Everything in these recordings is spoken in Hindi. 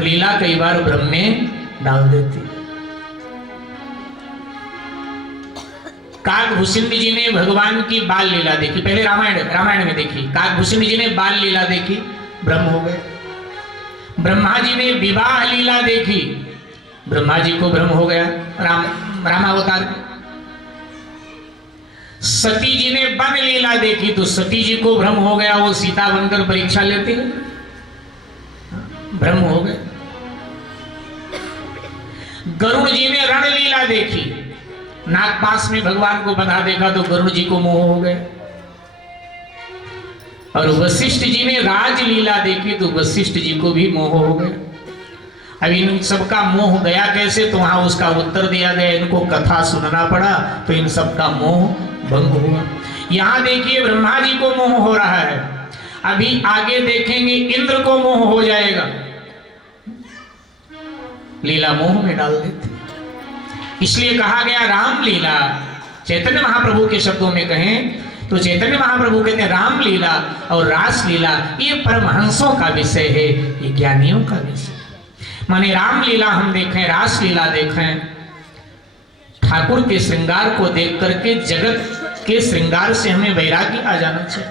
लीला कई बार भ्रम में डाल देती। काकभूषिणी जी ने भगवान की बाल लीला देखी, पहले रामायण में देखी। काकभूषिणी जी ने बाल लीला देखी, ब्रह्म हो गए। ब्रह्मा जी ने विवाह लीला देखी, ब्रह्मा जी को ब्रह्म हो गया रामावतार। सती जी ने वन लीला देखी तो सती जी को भ्रम हो गया, वो सीता बनकर परीक्षा लेती है, भ्रम हो गए। गरुड़ जी ने रण लीला देखी, नागपास में भगवान को बंधा देखा तो गरुड़ जी को मोह हो गए। और वशिष्ठ जी ने राजलीला देखी तो वशिष्ठ जी को भी मोह हो गया। अब इन सबका मोह गया कैसे, तो वहां उसका उत्तर दिया गया। इनको कथा सुनना पड़ा तो इन सबका मोह भंग हुआ। यहां देखिए ब्रह्मा जी को मोह हो रहा है, अभी आगे देखेंगे इंद्र को मोह हो जाएगा। लीला मोह में डाल देते, इसलिए कहा गया राम लीला। चैतन्य महाप्रभु के शब्दों में कहें तो चैतन्य महाप्रभु कहते हैं राम लीला और रास लीला ये परमहंसों का विषय है, ये ज्ञानियों का विषय। माने राम लीला हम देखें, रास लीला देखें, ठाकुर के श्रृंगार को देख करके जगत के श्रृंगार से हमें वैराग्य आ जाना चाहिए।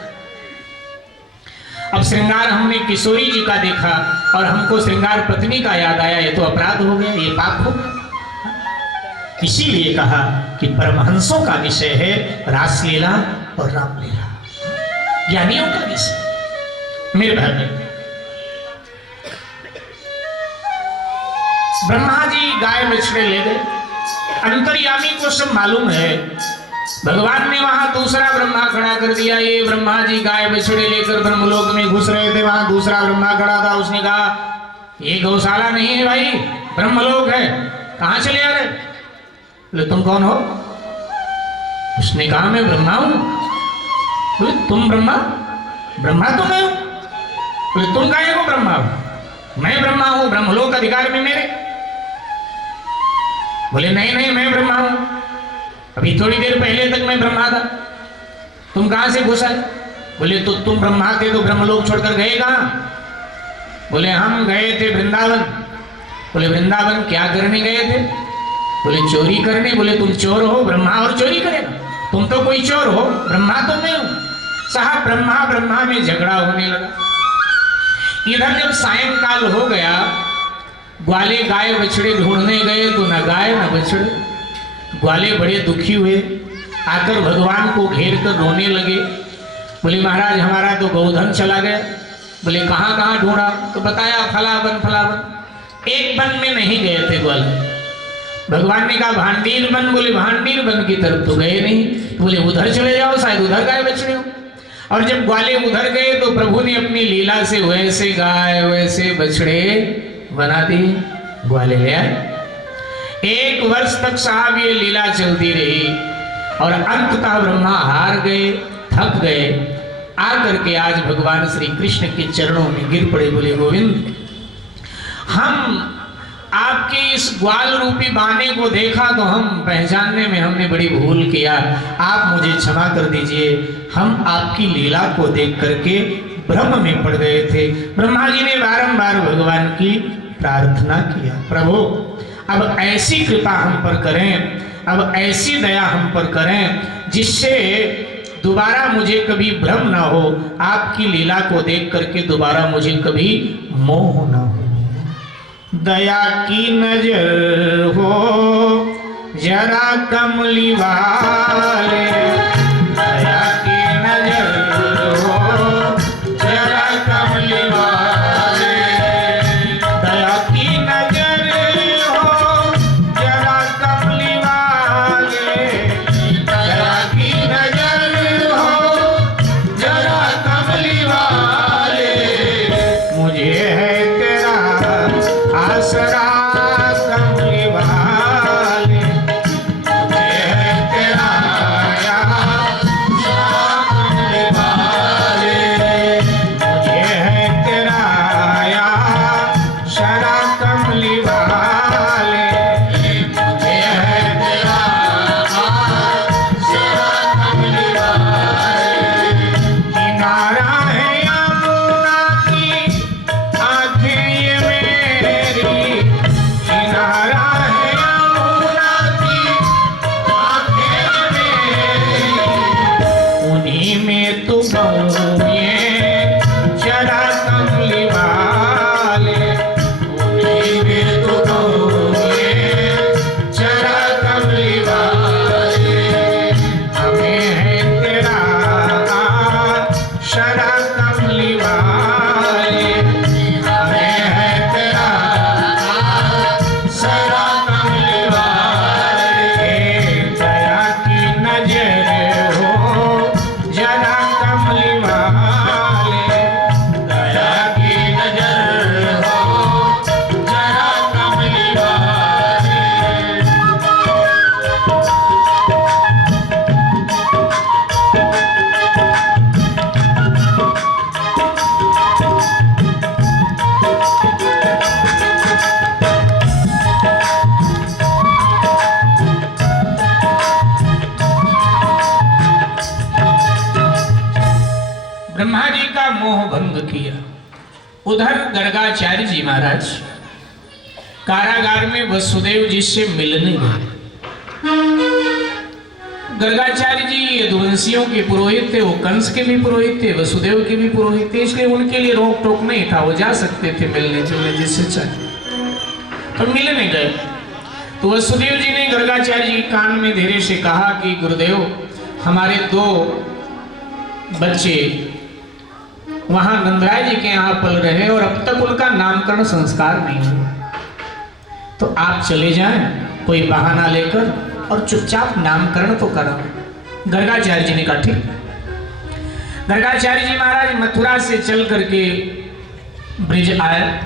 अब श्रृंगार हमने किशोरी जी का देखा और हमको श्रृंगार पत्नी का याद आया, ये तो अपराध हो गया, ये पाप हो गया। इसीलिए कहा कि परमहंसों का विषय है रासलीला और रामलीला, ज्ञानियों का विषय। मेरे भाई में ब्रह्मा जी गाय बछड़े ले गए, अंतर्यामी को सब मालूम है। भगवान ने वहां दूसरा ब्रह्मा खड़ा कर दिया। ये ब्रह्मा जी गाय बछड़े लेकर ब्रह्मलोक में घुस रहे थे, वहां दूसरा ब्रह्मा खड़ा था। उसने कहा ये गौशाला नहीं है भाई, ब्रह्मलोक है, कहां चले आ रहे? बोले तुम कौन हो? उसने कहा मैं ब्रह्मा हूं। बोले तुम ब्रह्मा? ब्रह्मा तो मैं हूं। बोले तुम काहे को ब्रह्मा हो? मैं ब्रह्मा हूं, ब्रह्मलोक अधिकार में मेरे। बोले नहीं नहीं मैं ब्रह्मा हूं, अभी थोड़ी देर पहले तक मैं ब्रह्मा था, तुम कहां से घुसा? बोले तो तुम ब्रह्मा थे तो ब्रह्मलोक छोड़कर गए कहां? बोले हम गए थे वृंदावन। बोले वृंदावन क्या करने गए थे? बोले चोरी करने। बोले तुम चोर हो, ब्रह्मा और चोरी करेगा? तुम तो कोई चोर हो, ब्रह्मा तो मैं हूं। साहब ब्रह्मा में झगड़ा होने लगा। इधर जब सायंकाल हो गया, ग्वाले गाय बछड़े ढूंढने गए तो न गाय न बछड़े। ग्वाले बड़े दुखी हुए, आकर भगवान को घेर कर रोने लगे। बोले महाराज हमारा तो गौधन चला गया। बोले कहाँ कहाँ ढूंढा? तो बताया फलावन फलावन। एक वन में नहीं गए थे ग्वाले। भगवान ने कहा भांडीर वन। बोले भांडीर वन की तरफ तो गए नहीं। तो बोले उधर चले जाओ, शायद उधर गाय बछड़े हो। और जब ग्वाले उधर गए तो प्रभु ने अपनी लीला से वैसे गाय वैसे बछड़े बना दिए, ग्वाले ले आए। 1 वर्ष तक साहब ये लीला चलती रही और अंततः ब्रह्मा हार गए, थक गए। आकर के आज भगवान श्री कृष्ण के चरणों में गिर पड़े। बोले गोविंद हम आपके इस ग्वाल रूपी बाने को देखा तो हम पहचानने में हमने बड़ी भूल किया, आप मुझे क्षमा कर दीजिए। हम आपकी लीला को देख करके भ्रम में पड़ गए थे। ब्रह्मा जी ने बारंबार भगवान की प्रार्थना किया, प्रभु अब ऐसी कृपा हम पर करें, अब ऐसी दया हम पर करें जिससे दोबारा मुझे कभी भ्रम ना हो, आपकी लीला को देख करके दोबारा मुझे कभी मोह ना हो। दया की नजर हो जरा कमली वाले, दया की नजर हो जरा कमली वाले, दया की नजर हो जरा कमली वाले, दया की नजर हो जरा कमली वाले। मुझे है तेरा आसरा कमली वाले, मुझे है तेरा कमली वाले, मुझे है तेरा शरा कमली वाले, मुझे है तेरा शरा कमली वाले। किनारा है यमुना की आंखें ये मेरे, उधर गर्गाचार्य जी महाराज कारागार में वसुदेव जी से मिलने गए। गर्गाचार्य जी यदुवंशियों के पुरोहित थे, वो कंस के भी पुरोहित थे, वसुदेव के भी पुरोहित थे, इसलिए उनके लिए रोक टोक नहीं था, वो जा सकते थे मिलने जुलने जिससे चाहे। तो मिलने गए तो वसुदेव जी ने गर्गाचार्य जी के कान में धीरे से कहा कि गुरुदेव, हमारे 2 बच्चे वहां नंदराय जी के यहाँ पल रहे और अब तक उनका नामकरण संस्कार नहीं हुआ, तो आप चले जाएं कोई बहाना लेकर और चुपचाप नामकरण तो कराओ। गर्गाचार्य जी ने कहा ठीक। गर्गाचार्य जी महाराज मथुरा से चल करके ब्रिज आए,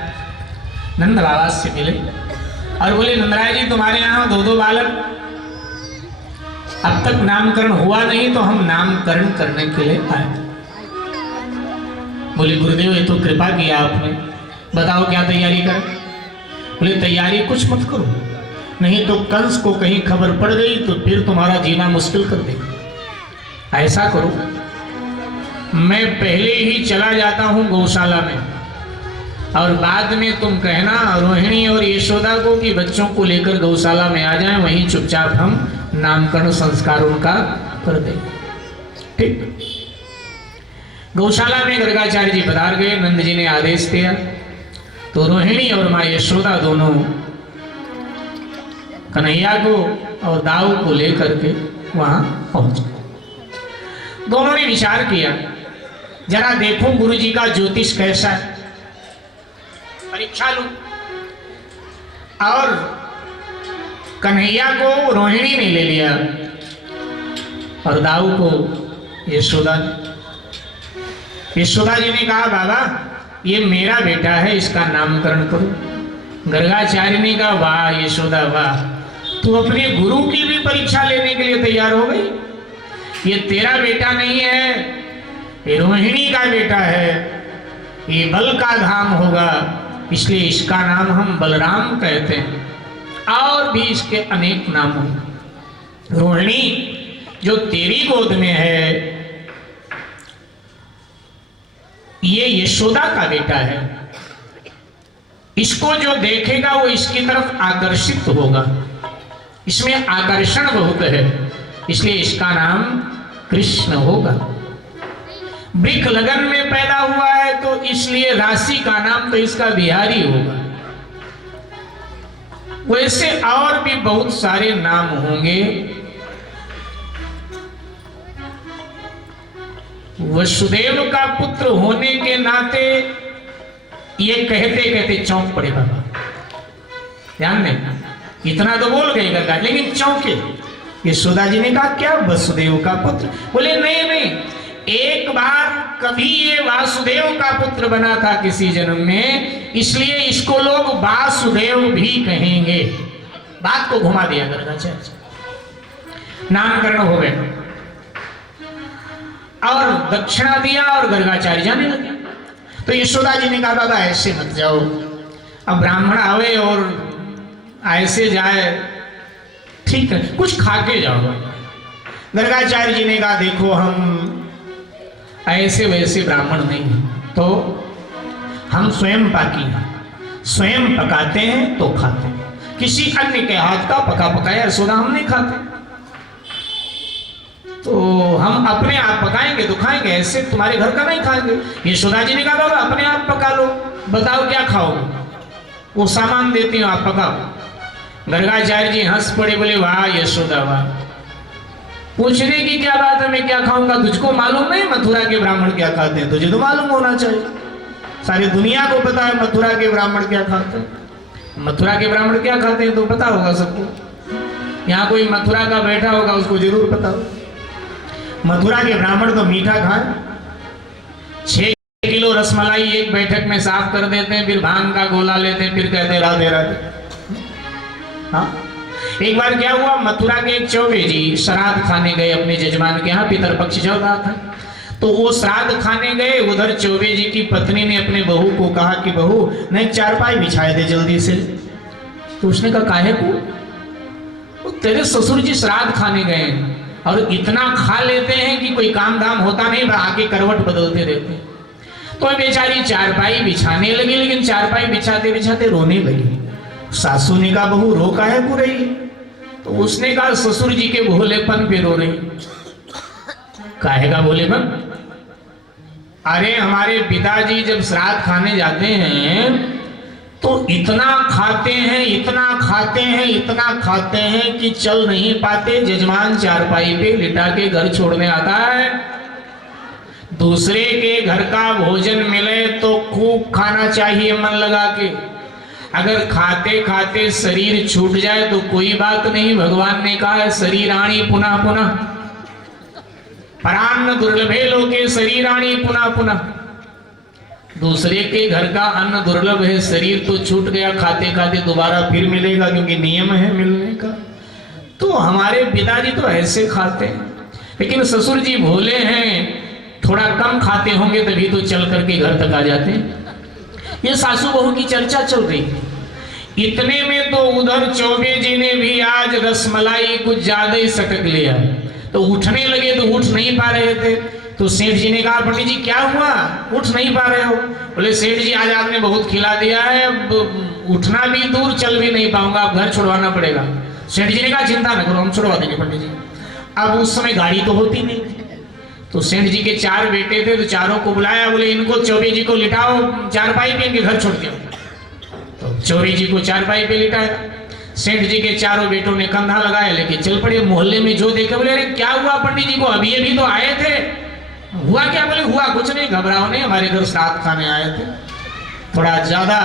नंद बाबा से मिले और बोले नंदराय जी तुम्हारे यहाँ 2 बालक, अब तक नामकरण हुआ नहीं तो हम नामकरण करने के लिए आए। बोले गुरुदेव ये तो कृपा किया आपने, बताओ क्या तैयारी कर। बोले तैयारी कुछ मत करो, नहीं तो कंस को कहीं खबर पड़ गई तो फिर तुम्हारा जीना मुश्किल कर देगा। ऐसा करो, मैं पहले ही चला जाता हूं गौशाला में और बाद में तुम कहना रोहिणी और यशोदा को कि बच्चों को लेकर गौशाला में आ जाएं, वहीं चुपचाप हम नामकरण संस्कार उनका कर देंगे। ठीक। गौशाला में गर्गाचार्य जी पधार गए, नंद जी ने आदेश दिया तो रोहिणी और माँ यशोदा दोनों कन्हैया को और दाऊ को लेकर के वहां पहुंचे। दोनों ने विचार किया जरा देखो गुरु जी का ज्योतिष कैसा है, परीक्षा लूं। और कन्हैया को रोहिणी ने ले लिया और दाऊ को यशोदा ने। यशोदा जी ने कहा बाबा ये मेरा बेटा है, इसका नामकरण करो। गर्गाचार्य ने कहा वाह यशोदा वाह, तू अपने गुरु की भी परीक्षा लेने के लिए तैयार हो गई। ये तेरा बेटा नहीं है, ये रोहिणी का बेटा है, ये बल का धाम होगा, इसलिए इसका नाम हम बलराम कहते हैं। और भी इसके अनेक नाम होंगे। रोहिणी जो तेरी गोद में है ये यशोदा का बेटा है, इसको जो देखेगा वो इसकी तरफ आकर्षित होगा, इसमें आकर्षण बहुत है, इसलिए इसका नाम कृष्ण होगा। वृक्ष लगन में पैदा हुआ है तो इसलिए राशि का नाम तो इसका बिहारी होगा। वैसे और भी बहुत सारे नाम होंगे। वसुदेव का पुत्र होने के नाते ये कहते कहते चौंक पड़े बाबा, ध्यान नहीं, इतना तो बोल गए गंगा लेकिन चौंके। यशोदा जी ने कहा क्या वसुदेव का पुत्र? बोले नहीं नहीं, एक बार कभी ये वासुदेव का पुत्र बना था किसी जन्म में, इसलिए इसको लोग वासुदेव भी कहेंगे। बात को घुमा दिया गर्गाचार्य। नामकरण हो गए और दक्षिणा दिया और गर्गाचार्य जाने लगे। तो यशोदा जी ने कहा दादा ऐसे मत जाओ, अब ब्राह्मण आवे और ऐसे जाए, ठीक है कुछ खा के जाओ। गर्गाचार्य जी ने कहा देखो हम ऐसे वैसे ब्राह्मण नहीं हैं, तो हम स्वयं पाकी हैं, स्वयं पकाते हैं तो खाते हैं, किसी अन्य के हाथ का पका पकाया सोना हम नहीं खाते। तो हम अपने आप पकाएंगे तो खाएंगे, ऐसे तुम्हारे घर का नहीं खाएंगे। यशोदा जी ने कहा बाबा अपने आप पका लो, बताओ क्या खाओगे, वो सामान देती हूँ आप पकाओ। गर्गाचार्य जी हंस पड़े, बोले वाह यशोदा वाह, पूछने की क्या बात है, मैं क्या खाऊंगा, तुझको मालूम नहीं मथुरा के ब्राह्मण क्या खाते हैं, तुझे तो मालूम होना चाहिए, सारी दुनिया को पता है मथुरा के ब्राह्मण क्या खाते हैं। मथुरा के ब्राह्मण क्या खाते हैं तो पता होगा सबको, यहाँ कोई मथुरा का बैठा होगा उसको जरूर पता हो। मथुरा के ब्राह्मण तो मीठा खाए, 6 किलो रसमलाई एक बैठक में साफ कर देते हैं, फिर भांग का गोला लेते हैं, फिर कहते राधे राधे। हाँ एक बार क्या हुआ, मथुरा के एक चौबे जी श्राद्ध खाने गए अपने जजमान के यहाँ, पितर पक्ष चल रहा था, तो वो श्राद्ध खाने गए। उधर चौबे जी की पत्नी ने अपने बहू को कहा कि बहू नहीं चारपाई बिछाए दे जल्दी से। तो उसने कहा काहे को, तेरे ससुर जी श्राद्ध खाने गए और इतना खा लेते हैं कि कोई काम धाम होता नहीं, आके करवट बदलते रहते। तो तो बेचारी चारपाई बिछाने लगी, लेकिन चारपाई बिछाते बिछाते रोने लगी। सासू ने कहा बहू रो काहे को रही है? तो उसने कहा ससुर जी के भोलेपन पे रो रही। काहे का भोलेपन? अरे हमारे पिताजी जब श्राद्ध खाने जाते हैं तो इतना खाते हैं, इतना खाते हैं, इतना खाते हैं कि चल नहीं पाते। जजमान चारपाई पे लिटा के घर छोड़ने आता है। दूसरे के घर का भोजन मिले तो खूब खाना चाहिए मन लगा के। अगर खाते खाते शरीर छूट जाए तो कोई बात नहीं, भगवान ने कहा है शरीराणि पुनः पुनः, परान्न दुर्लभे लोके शरीराणि पुनः पुनः। दूसरे के घर का अन्न दुर्लभ है, शरीर तो छूट गया, खाते खाते दोबारा फिर मिलेगा क्योंकि नियम है मिलने का। तो हमारे पिताजी तो ऐसे खाते हैं, लेकिन ससुर जी भोले हैं, थोड़ा कम खाते होंगे तभी तो चल करके घर तक आ जाते हैं। ये सासू बहू की चर्चा चल रही है। इतने में तो उधर चौबे जी ने भी आज रसमलाई कुछ ज्यादा ही सटक लिया, तो उठने लगे तो उठ नहीं पा रहे थे। तो सेठ जी ने कहा पंडित जी क्या हुआ, उठ नहीं पा रहे हो? बोले सेठ जी आज आपने बहुत खिला दिया है, अब उठना भी दूर चल भी नहीं पाऊंगा, अब घर छुड़वाना पड़ेगा। सेठ जी ने कहा चिंता न करो हम छुड़वा देंगे पंडित जी। अब उस समय गाड़ी तो होती नहीं थी, तो सेठ जी के 4 बेटे थे, तो चारों को बुलाया, बोले इनको चौबे जी को लिटाओ चारपाई पे, इनके घर छोड़ के। तो चौबे जी को चारपाई पे लिटाया। सेठ जी के चारों बेटों ने कंधा लगाया, लेके चल पड़े। मोहल्ले में जो देखे बोले अरे क्या हुआ पंडित जी को, अभी अभी तो आए थे। हुआ क्या? बोले हुआ कुछ नहीं, घबराओ नहीं, हमारे घर श्राद्ध खाने आए थे, थोड़ा ज्यादा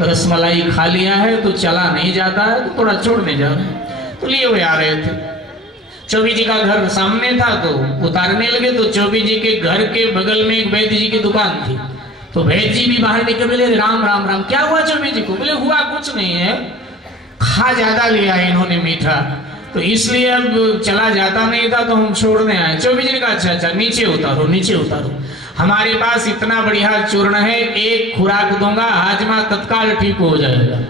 रसमलाई खा लिया है तो चला नहीं जाता है, तो थोड़ा छोड़ने जा रहे हैं, तो लिए हुए आ रहे थे। चौबे जी का घर सामने था तो उतारने लगे, तो चौबे जी के घर के बगल में एक वैद्य जी की दुकान थी। तो वैद्य जी भी बाहर निकल बोले राम राम राम। क्या हुआ चौबे जी को? बोले हुआ कुछ नहीं है, खा ज्यादा लिया है इन्होंने मीठा, तो इसलिए अब चला जाता नहीं था तो हम छोड़ने आए। चौबे जी ने कहा अच्छा अच्छा नीचे उतारो, नीचे उतारो, हमारे पास इतना बढ़िया चूर्ण है, एक खुराक दूंगा हाजमा तत्काल ठीक हो जाएगा।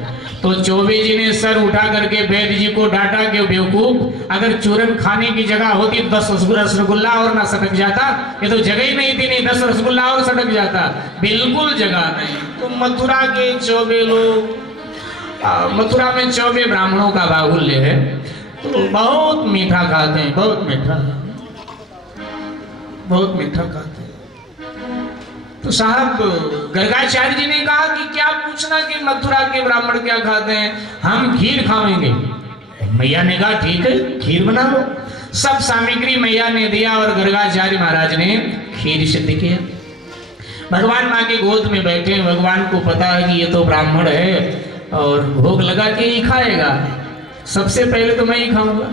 तो चौबे जी ने सर उठा करके वैद्य जी को डांटा कि बेवकूफ, अगर चूरन खाने की जगह होती 10 रसगुल्ला और ना सटक जाता, ये तो जगह ही नहीं थी, नहीं 10 रसगुल्ला और सटक जाता, बिल्कुल जगह नहीं। तो मथुरा के चौबे लोग, मथुरा में चौबे ब्राह्मणों का बाहुल्य है, तो बहुत मीठा खाते हैं, बहुत मीठा, बहुत मीठा खाते हैं। तो साहब गर्गाचार्य जी ने कहा कि क्या पूछना कि मथुरा के ब्राह्मण क्या खाते हैं, हम खीर खाएंगे। मैया ने कहा ठीक है खीर बना लो। सब सामग्री मैया ने दिया और गर्गाचार्य महाराज ने खीर सिद्ध किया। भगवान माँ के गोद में बैठे, भगवान को पता है कि ये तो ब्राह्मण है और भोग लगा के ही खाएगा, सबसे पहले तो मैं ही खाऊंगा।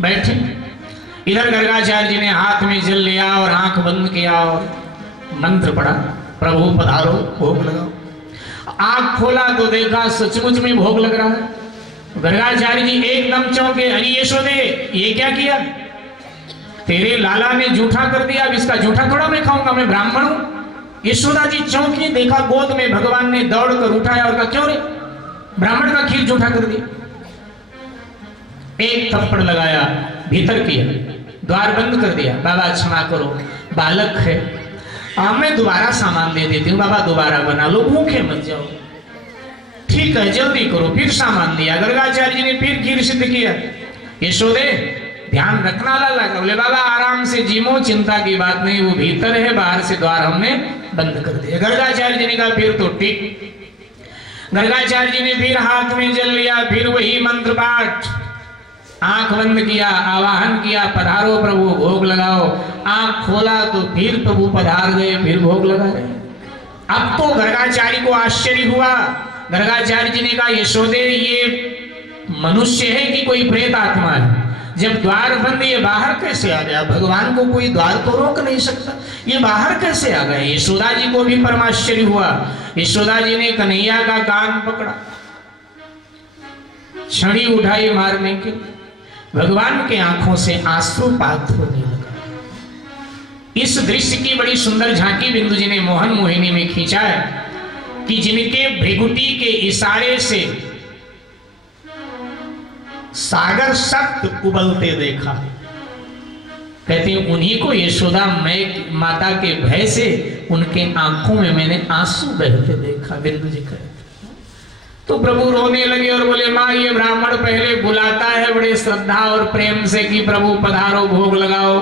बैठे, इधर गर्गाचार्य जी ने हाथ में जल लिया और आंख बंद किया और मंत्र पढ़ा, प्रभु पधारो भोग लगाओ। आंख खोला तो देखा सचमुच में भोग लग रहा है। गर्गाचार्य जी एकदम चौंके, अरे यशोदे ये क्या किया, तेरे लाला ने जूठा कर दिया, अब इसका जूठा थोड़ा मैं खाऊंगा, मैं ब्राह्मण हूं। यशोदा जी चौंकी, देखा गोद में भगवान ने दौड़ कर उठाया और कहा क्यों रे ब्राह्मण का खीर जूठा कर दिया। एक थप्पड़ लगाया, भीतर किया, द्वार बंद कर दिया। बाबा क्षमा करो, बालक है, मैं दोबारा सामान दे देती हूँ, बाबा दोबारा बना लो, भूखे मत जाओ। ठीक है जल्दी करो, फिर सामान दिया। गर्गाचार्य जी ने फिर खीर सिद्ध किया। यशोदे ध्यान रखना लाला का। बोले बाबा आराम से जीमो, चिंता की बात नहीं, वो भीतर है, बाहर से द्वार हमने बंद कर दिया। गर्गाचार्य जी ने कहा फिर तो ठीक। गर्गाचार्य जी ने फिर हाथ में जल लिया, फिर वही मंत्र पाठ, आंख बंद किया, आवाहन किया, पधारो प्रभु भोग लगाओ। आंख खोला तो फिर प्रभु पधार गए, फिर भोग लगा रहे। अब तो गर्गाचार्य को आश्चर्य हुआ। गर्गाचार्य जी ने कहा यशोदे ये मनुष्य है कि कोई प्रेत आत्मा है, जब द्वार बंद ये बाहर कैसे आ गया? भगवान को कोई द्वार तो रोक नहीं सकता, ये बाहर कैसे आ गए? यशोदा जी को भी परमाश्चर्य हुआ। यशोदा जी ने कन्हैया का कान पकड़ा, छड़ी उठाई मारने के, भगवान के आंखों से आंसुपात होने लगा। इस दृश्य की बड़ी सुंदर झांकी बिंदु जी ने मोहन मोहिनी में खींचा है कि जिनके भृगुटी के इशारे से सागर सख्त उबलते देखा, कहती उन्हीं को यशोदा मैं माता के भय से उनके आंखों में मैंने आंसू बहते देखा। बिंदु जी कहते तो प्रभु रोने लगे और बोले माँ ये ब्राह्मण पहले बुलाता है बड़े श्रद्धा और प्रेम से कि प्रभु पधारो भोग लगाओ,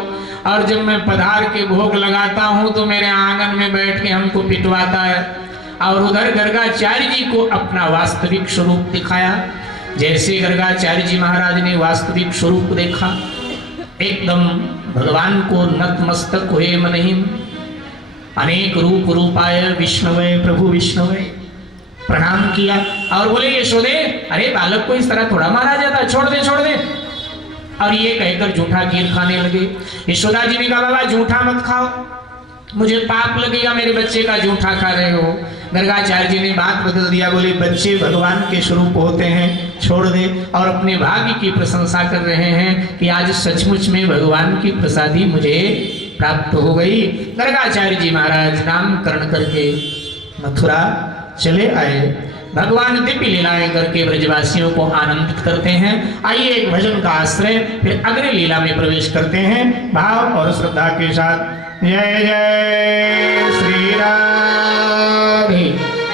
और जब मैं पधार के भोग लगाता हूँ तो मेरे आंगन में बैठ के हमको पिटवाता है। और उधर गर्गाचार्य जी को अपना वास्तविक स्वरूप दिखाया। जैसे गर्गाचार्य जी महाराज ने वास्तविक स्वरूप देखा, एकदम भगवान को नतमस्तक हुए मनहीन, अनेक रूप रूपाय विष्णुवे प्रभु विष्णुवे प्रणाम किया और बोले यशोदे अरे बालक को इस तरह थोड़ा मारा जाता, छोड़ दे छोड़ दे। और ये कहकर जूठा खीर खाने लगे। यशोदा जी ने कहा बाबा जूठा मत खाओ, मुझे पाप लगेगा, मेरे बच्चे का जूठा खा रहे हो। गर्गाचार्य जी ने बात बदल दिया, बोले बच्चे भगवान के स्वरूप होते हैं, छोड़ दे। और अपने भाग्य की प्रशंसा कर रहे हैं कि आज सचमुच में भगवान की प्रसादी मुझे प्राप्त हो गई। गर्गाचार्य जी महाराज नामकरण करके मथुरा चले आए। भगवान दिव्य लीलाएं करके ब्रजवासियों को आनंदित करते हैं। आइए एक भजन का आश्रय फिर अगले लीला में प्रवेश करते हैं भाव और श्रद्धा के साथ। जय जय श्री राधे,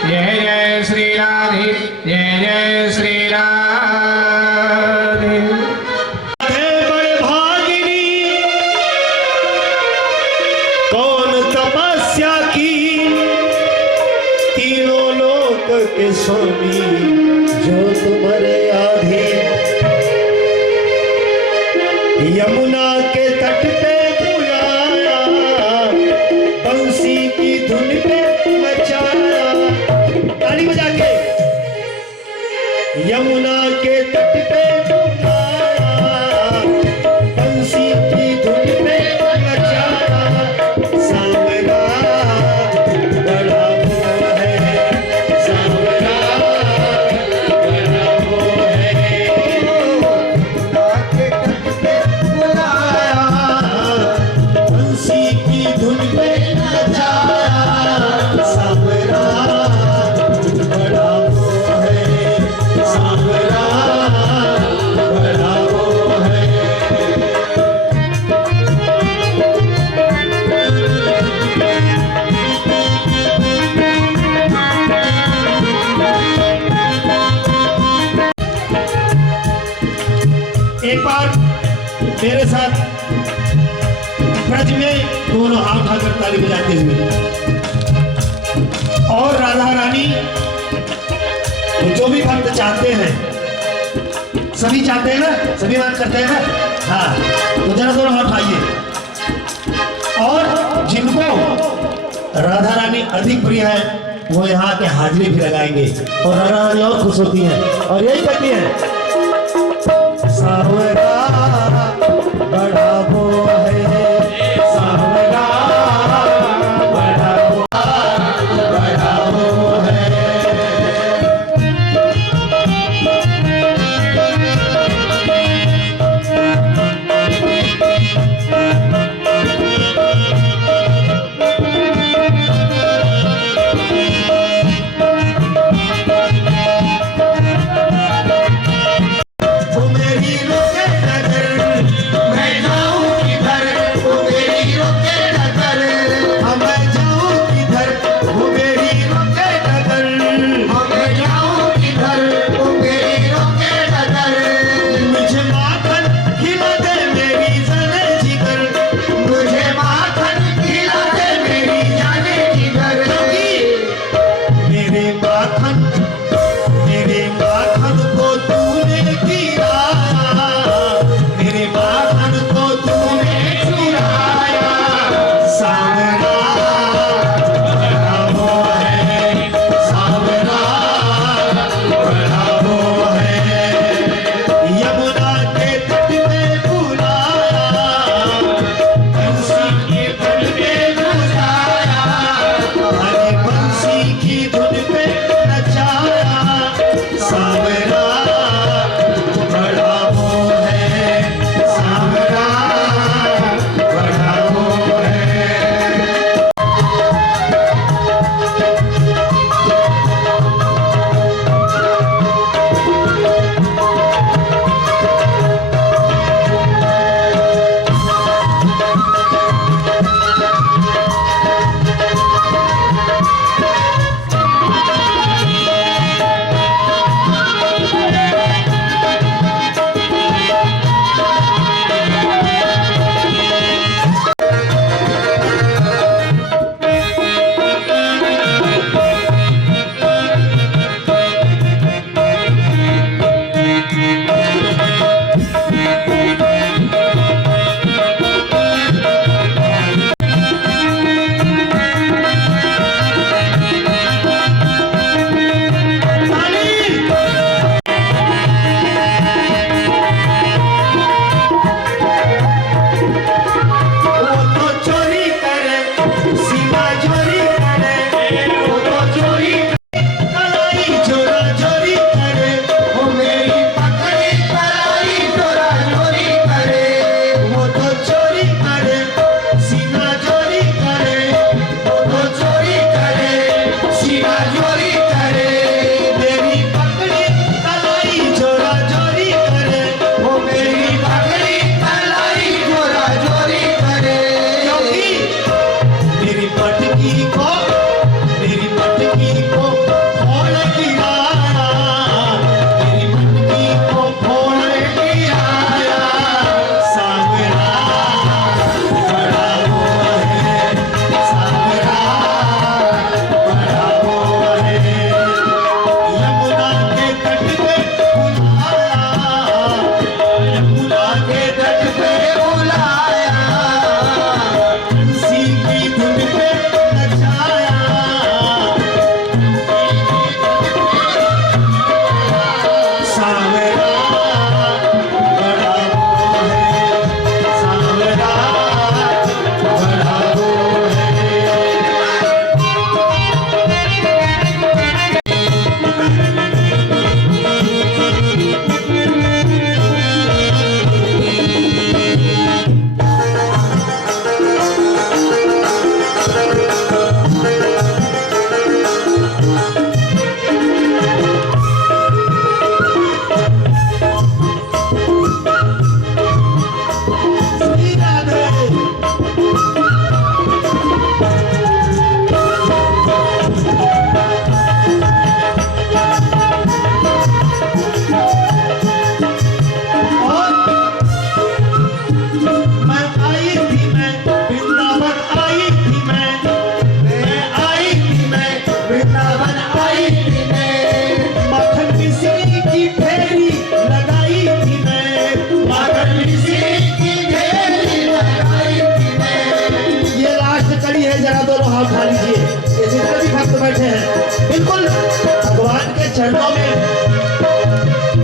जय जय श्री राधे, जय जय श्री राधे। कौन तपस्या की तीनों लोक के स्वामी जो तुम्हारे आधीन, यमुना के तट पे बुलाया, बंसी की धुन पे नचाया, ताली बजा के यमुना के तट पे बुलाया, बंसी की धुन पे नचाया, सांवरा बड़ा वो है, सांवरा बड़ा वो है, यमुना के तट पे बुलाया, बंसी की धुन पे नचाया, सांवरा बड़ा वो है, सांवरा बड़ा वो है। एक बार मेरे साथ ब्रज में दोनों हाथ उठाकर ताली बजाते हुए, और राधा रानी जो भी भक्त चाहते हैं, सभी चाहते हैं ना, सभी बात करते हैं ना, हाँ तो जरा दोनों हाथ उठाइए। और जिनको राधा रानी अधिक प्रिय है वो यहाँ के हाजिरी भी लगाएंगे और राधा रानी और खुश होती हैं और यही कहती हैं, सांवरा बड़ा वो है, सांवरा बड़ा वो है। वो मेरी रोके नजर, मैं जाऊं किधर, वो मेरी रोके नजर, मैं जाऊं किधर, वो मेरी रोके नजर, मैं जाऊं किधर, वो मेरी रोके नजर। मुझे माखन खिला दे मेरी जाने जिगर, मुझे माखन खिला दे मेरी जाने जिगर। मेरे माखन को तूने गिराया, मेरे माखन को तूने चुराया, सांवरा बड़ा वो है, सांवरा बड़ा वो है। यमुना के तट पे बुलाया, बंसी के धुन पे बुझाया, अरे बंसी की धुन पे नचाया, सांवरा बड़ा वो है, सांवरा बड़ा वो है।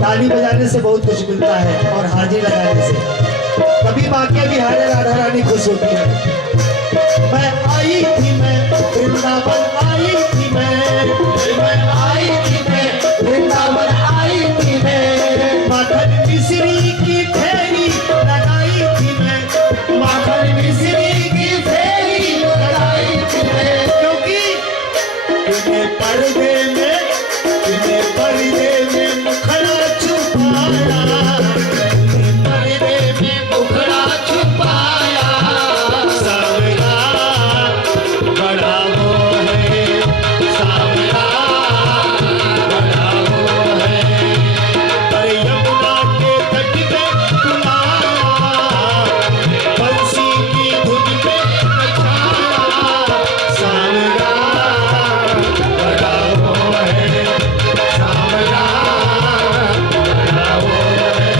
ताली बजाने से बहुत कुछ मिलता है और हाजिर लगाने से। कभी बाकी बिहार राधा रानी खुश होती है। मैं आई थी मैं वृंदावन आई थी मैं आई थी मैं वृंदावन आई थी मैं माखन मिश्री की फेरी लगाई थी मैं माखन मिश्री की फेरी लगाई थी मैं क्योंकि तुम्हें पर्दे में मुखड़ा छुपाया पर्दे में मुखड़ा छुपाया सावरा बड़ा वो है सावरा बड़ा वो है अरे यमुना के तट पे बुलाया बंसी की धुन पे नचाया सावरा बड़ा वो है सावरा बड़ा वो है।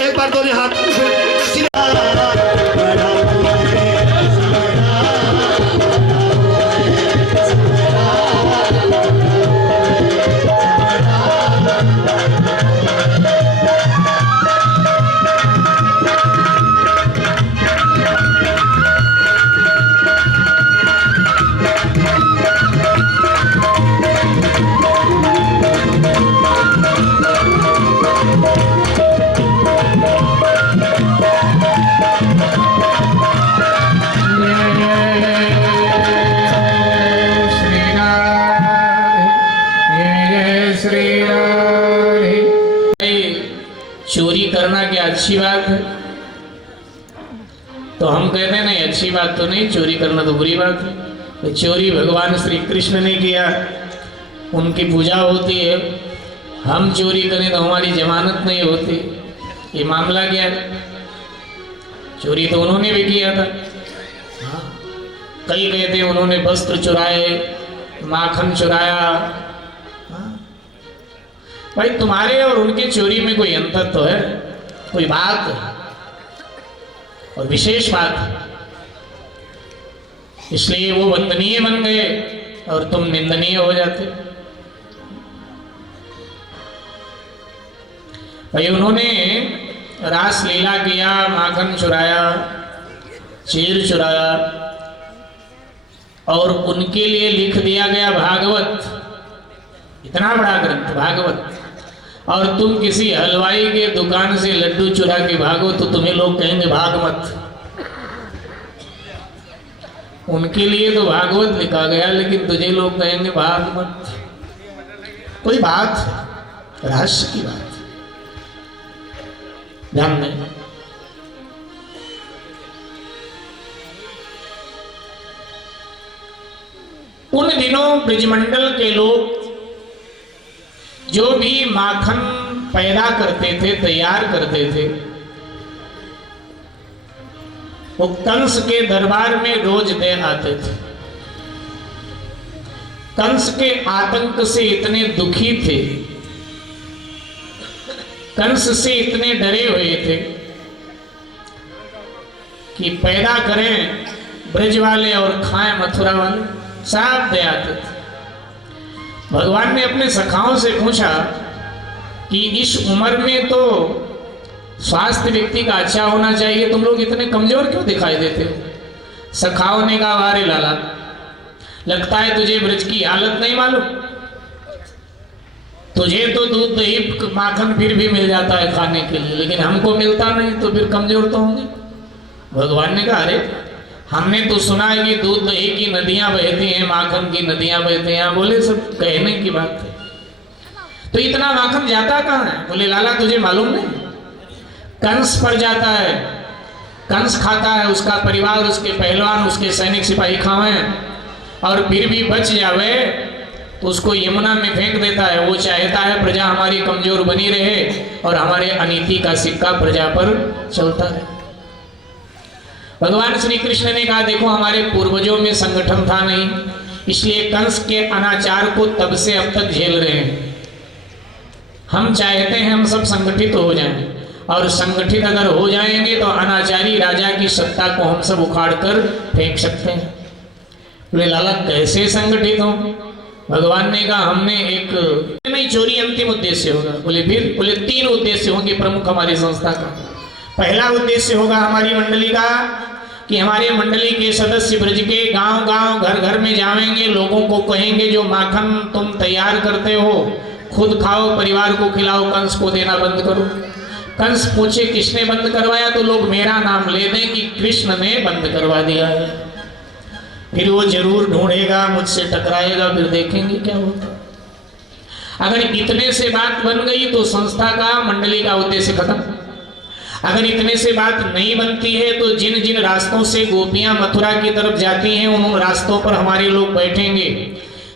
एक बार दोनों हाथ बड़ा वो है चोरी करना क्या अच्छी बात है? तो हम कहते हैं नहीं, अच्छी बात तो नहीं, चोरी करना तो बुरी बात है। तो चोरी भगवान श्री कृष्ण ने किया, उनकी पूजा होती है। हम चोरी करें तो हमारी जमानत नहीं होती। ये मामला क्या है? चोरी तो उन्होंने भी किया था। कई कहते हैं उन्होंने वस्त्र चुराए, माखन चुराया। भाई तुम्हारे और उनके चोरी में कोई अंतर तो है, कोई बात और विशेष बात, इसलिए वो वंदनीय बन गए और तुम निंदनीय हो जाते। भाई उन्होंने रास लीला किया, माखन चुराया, चीर चुराया और उनके लिए लिख दिया गया भागवत, इतना बड़ा ग्रंथ भागवत। और तुम किसी हलवाई के दुकान से लड्डू चुरा के भागो तो तुम्हें लोग कहेंगे भाग मत। उनके लिए तो भागवत लिखा गया, लेकिन तुझे लोग कहेंगे भाग मत। कोई बात है, रहस्य की बात है, ध्यान दें। उन दिनों ब्रजमंडल के लोग जो भी माखन पैदा करते थे, तैयार करते थे, वो कंस के दरबार में रोज दे आते थे। कंस के आतंक से इतने दुखी थे, कंस से इतने डरे हुए थे कि पैदा करें ब्रज वाले और खाएं मथुरा वाले, सब दे आते थे। भगवान ने अपने सखाओं से पूछा कि इस उम्र में तो स्वास्थ्य व्यक्ति का अच्छा होना चाहिए, तुम लोग इतने कमजोर क्यों दिखाई देते हो? सखाओं ने कहा अरे लाला, लगता है तुझे ब्रज की हालत नहीं मालूम। तुझे तो दूध दही माखन फिर भी मिल जाता है खाने के लिए, लेकिन हमको मिलता नहीं, तो फिर कमजोर तो होंगे। भगवान ने कहा अरे हमने तो सुना है कि दूध दही की नदियां बहती हैं, माखन की नदियां बहती हैं। बोले सब कहने की बात है, तो इतना माखन जाता कहाँ है? बोले लाला तुझे मालूम नहीं, कंस पर जाता है, कंस खाता है, उसका परिवार, उसके पहलवान, उसके सैनिक सिपाही खावे, और फिर भी बच जावे तो उसको यमुना में फेंक देता है। वो चाहता है प्रजा हमारी कमजोर बनी रहे और हमारे अनीति का सिक्का प्रजा पर चलता रहे। भगवान श्री कृष्ण ने कहा देखो हमारे पूर्वजों में संगठन था नहीं, इसलिए कंस के अनाचार को तब से अब तक झेल रहे हैं। हम चाहते हैं हम सब संगठित हो जाएं, और संगठित अगर हो जाएंगे तो अनाचारी राजा की सत्ता को हम सब उखाड़ कर फेंक सकते हैं। बोले लाला कैसे संगठित हो? भगवान ने कहा हमने एक नहीं चोरी अंतिम उद्देश्य होगा। बोले फिर? बोले 3 उद्देश्य होंगे प्रमुख हमारी संस्था का। पहला उद्देश्य होगा हमारी मंडली का कि हमारे मंडली के सदस्य ब्रज के गांव गांव घर घर में जाएंगे, लोगों को कहेंगे जो माखन तुम तैयार करते हो खुद खाओ, परिवार को खिलाओ, कंस को देना बंद करो। कंस पूछे किसने बंद करवाया, तो लोग मेरा नाम ले दें कि कृष्ण ने बंद करवा दिया है। फिर वो जरूर ढूंढेगा, मुझसे टकराएगा, फिर देखेंगे क्या होता है। अगर इतने से बात बन गई तो संस्था का, मंडली का उद्देश्य खत्म। अगर इतने से बात नहीं बनती है तो जिन जिन रास्तों से गोपियां मथुरा की तरफ जाती हैं उन रास्तों पर हमारे लोग बैठेंगे।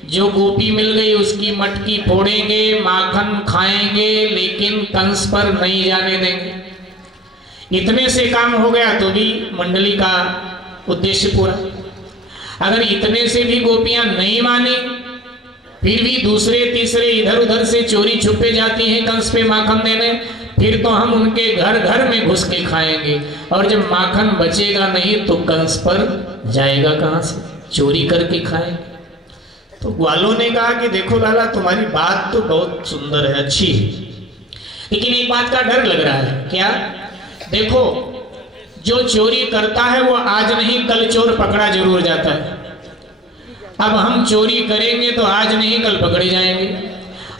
जो गोपी मिल गई उसकी मटकी फोड़ेंगे, माखन खाएंगे, लेकिन कंस पर नहीं जाने देंगे। इतने से काम हो गया तो भी मंडली का उद्देश्य पूरा। अगर इतने से भी गोपियां नहीं माने, फिर भी दूसरे तीसरे इधर उधर से चोरी छुपे जाती हैं कंस पे माखन देने, फिर तो हम उनके घर घर में घुस के खाएंगे। और जब माखन बचेगा नहीं तो कंस पर जाएगा कहां से, चोरी करके खाएंगे। तो ग्वालों ने कहा कि देखो लाला तुम्हारी बात तो बहुत सुंदर है, अच्छी है, लेकिन एक बात का डर लग रहा है। क्या? देखो जो चोरी करता है वो आज नहीं कल चोर पकड़ा जरूर जाता है। अब हम चोरी करेंगे तो आज नहीं कल पकड़े जाएंगे,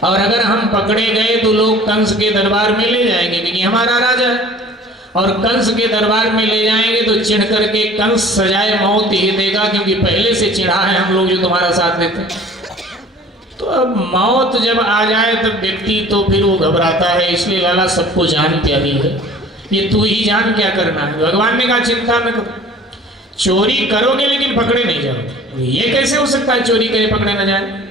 और अगर हम पकड़े गए तो लोग कंस के दरबार में ले जाएंगे क्योंकि हमारा राजा है, और कंस के दरबार में ले जाएंगे तो चिढ़ करके कंस सजाए मौत ही देगा क्योंकि पहले से चिढ़ा है हम लोग जो तुम्हारा साथ देते। तो अब मौत जब आ जाए तब व्यक्ति तो फिर वो घबराता है। इसलिए लाला सबको जान प्यारी है, ये तू ही जान क्या करना है। भगवान ने कहा चिंता न करो, चोरी करोगे लेकिन पकड़े नहीं जाओगे। ये कैसे हो सकता है चोरी करे पकड़े न जाए?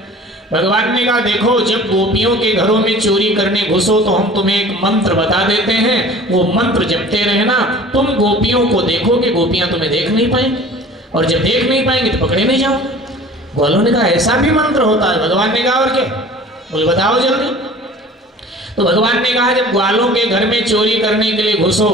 भगवान ने कहा देखो जब गोपियों के घरों में चोरी करने घुसो तो हम तुम्हें एक मंत्र बता देते हैं, वो मंत्र जपते रहना, तुम गोपियों को देखोगे, गोपियां तुम्हें देख नहीं पाएंगी, और जब देख नहीं पाएंगे तो पकड़े नहीं जाओगे। ग्वालों ने कहा ऐसा भी मंत्र होता है? भगवान ने कहा और क्या? बोले बताओ जल्दी। तो भगवान ने कहा जब ग्वालों के घर में चोरी करने के लिए घुसो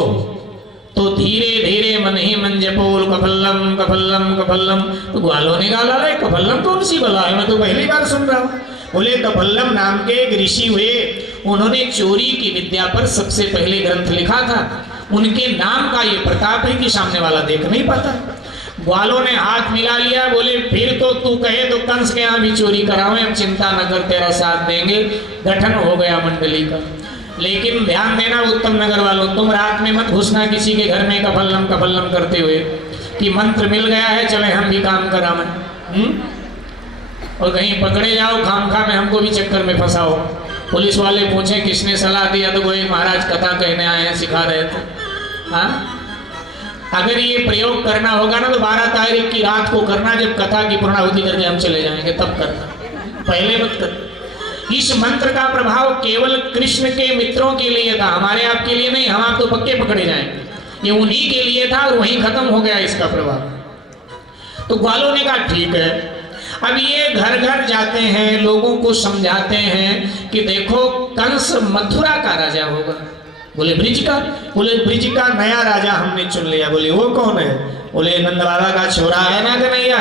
तो धीरे धीरे मन ही मन जपोल कफल्लम कफल्लम कफल्लम। तो ग्वालों ने कहा लाला कफल्लम कौन सी बला है, मैं तो पहली बार सुन रहा हूँ। बोले कफल्लम नाम के एक ऋषि हुए, उन्होंने चोरी की विद्या पर सबसे पहले ग्रंथ लिखा था। उनके नाम का ये प्रताप है कि सामने वाला देख नहीं पाता। ग्वालों ने हाथ मिला लिया, बोले फिर तो तू कहे तो कंस के यहाँ भी चोरी करावे, हम चिंता न कर तेरा साथ देंगे। गठन हो गया मंडली का। लेकिन ध्यान देना उत्तम नगर वालों, तुम रात में मत घुसना किसी के घर में कफल्लम कफल्लम करते हुए कि मंत्र मिल गया है चले हम भी काम करावें, और कहीं पकड़े जाओ खामखा में हमको भी चक्कर में फंसाओ। पुलिस वाले पूछे किसने सलाह दिया, तो कोई महाराज कथा कहने आए हैं, सिखा रहे थे। हाँ, अगर ये प्रयोग करना होगा ना तो 12 तारीख की रात को करना, जब कथा की पूर्णाहुति करके हम चले जाएंगे तब करना, पहले मत कर। इस मंत्र का प्रभाव केवल कृष्ण के मित्रों के लिए था, हमारे आपके लिए नहीं, हम आप तो पक्के पकड़े जाएंगे। ये उन्हीं के लिए था और वहीं खत्म हो गया इसका प्रभाव। तो ग्वालों ने कहा ठीक है। अब ये घर घर जाते हैं, लोगों को समझाते हैं कि देखो कंस मथुरा का राजा होगा। बोले ब्रिज का? बोले ब्रिज का नया राजा हमने चुन लिया। बोले वो कौन है? बोले नंद बाबा का छोरा है ना कन्हैया,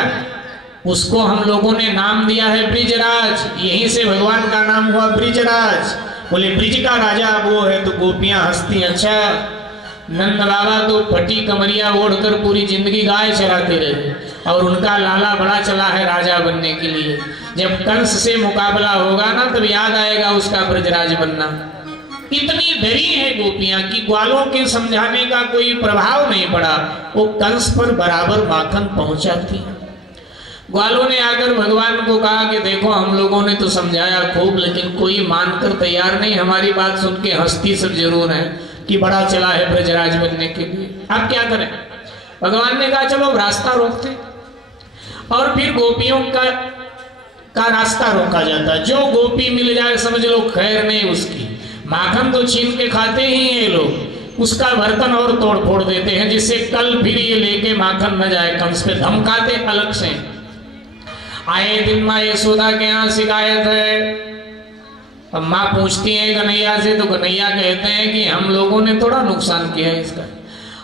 उसको हम लोगों ने नाम दिया है ब्रिजराज, यहीं से भगवान का नाम हुआ ब्रिजराज। बोले ब्रिज का राजा वो है? तो गोपियां हंसती। अच्छा, नंद बाबा तो फटी कमरिया ओढ़कर पूरी जिंदगी गाय चराते रहे और उनका लाला बड़ा चला है राजा बनने के लिए। जब कंस से मुकाबला होगा ना तब याद आएगा उसका ब्रिजराज बनना। इतनी डरी है गोपियां कि ग्वालों के समझाने का कोई प्रभाव नहीं पड़ा, वो कंस पर बराबर माखन पहुंचाती। ग्वालों ने आकर भगवान को कहा कि देखो हम लोगों ने तो समझाया खूब, लेकिन कोई मानकर तैयार नहीं, हमारी बात सुन के हंसती सब जरूर है कि बड़ा चला है ब्रजराज बनने के लिए, अब क्या करें। भगवान ने कहा चलो रास्ता रोकते, और फिर गोपियों का रास्ता रोका जाता। जो गोपी मिल जाए समझ लो खैर नहीं उसकी, माखन तो छीन के खाते ही हैं लोग, उसका बर्तन और तोड़ फोड़ देते हैं जिससे कल फिर ये लेके माखन न जाए। कंस पे धमकाते अलग से। आए दिन माँ यशोदा के यहाँ शिकायत है, अब माँ पूछती है कन्हैया से, तो कन्हैया कहते हैं कि हम लोगों ने थोड़ा नुकसान किया है इसका,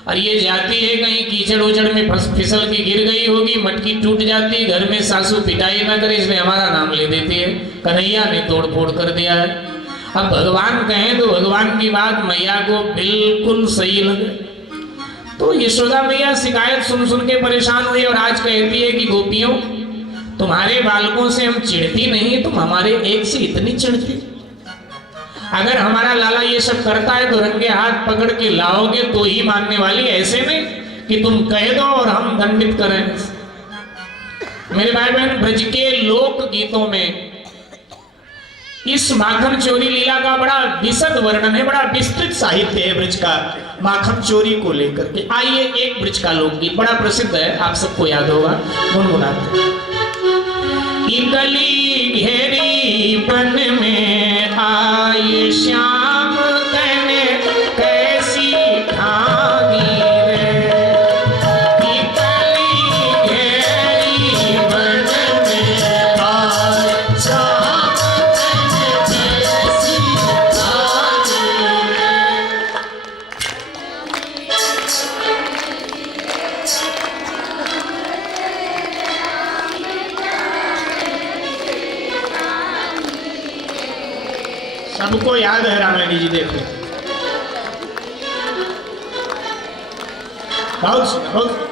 और ये जाती है कहीं कीचड़ उचड़ में फिसल के गिर गई होगी, मटकी टूट जाती, घर में सासू पिटाई ना करे इसलिए हमारा नाम ले देती है, कन्हैया ने तोड़ फोड़ कर दिया है। अब भगवान कहें तो भगवान की बात मैया को बिल्कुल सही लगे। तो यशोदा मैया शिकायत सुन सुन के परेशान हुई और आज कहती है कि गोपियों, तुम्हारे बालकों से हम चिढ़ती नहीं, तुम हमारे एक से इतनी चिढ़ती। अगर हमारा लाला ये सब करता है तो रंगे हाथ पकड़ के लाओगे तो ही मानने वाली, ऐसे नहीं कि तुम कह दो और हम दंडित करें। मेरे भाई बहन, ब्रज के लोक गीतों में इस माखन चोरी लीला का बड़ा विशद वर्णन है, बड़ा विस्तृत साहित्य है ब्रज का माखन चोरी को लेकर के। आइए एक ब्रज का लोकगीत बड़ा प्रसिद्ध है, आप सबको याद होगा, गुनगुनाते। गली घेरी वन में आए श्याम तने कैसी ठानी रे, गली घेरी वन में आए श्याम तने कैसी ठानी रे। सबको याद है रामायणी जी, देखो बहुत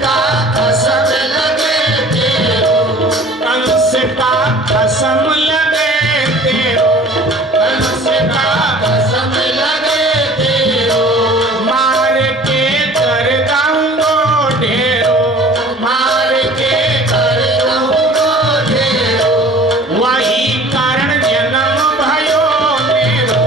का कसम लगे तेरो, कंस का कसम लगे तेरो, कंस का कसम लगे तेरो, मार के कर दाऊंगो ढेरो, मार के कर दूंगो ढेरो, वही कारण जन्म भयो मेरो,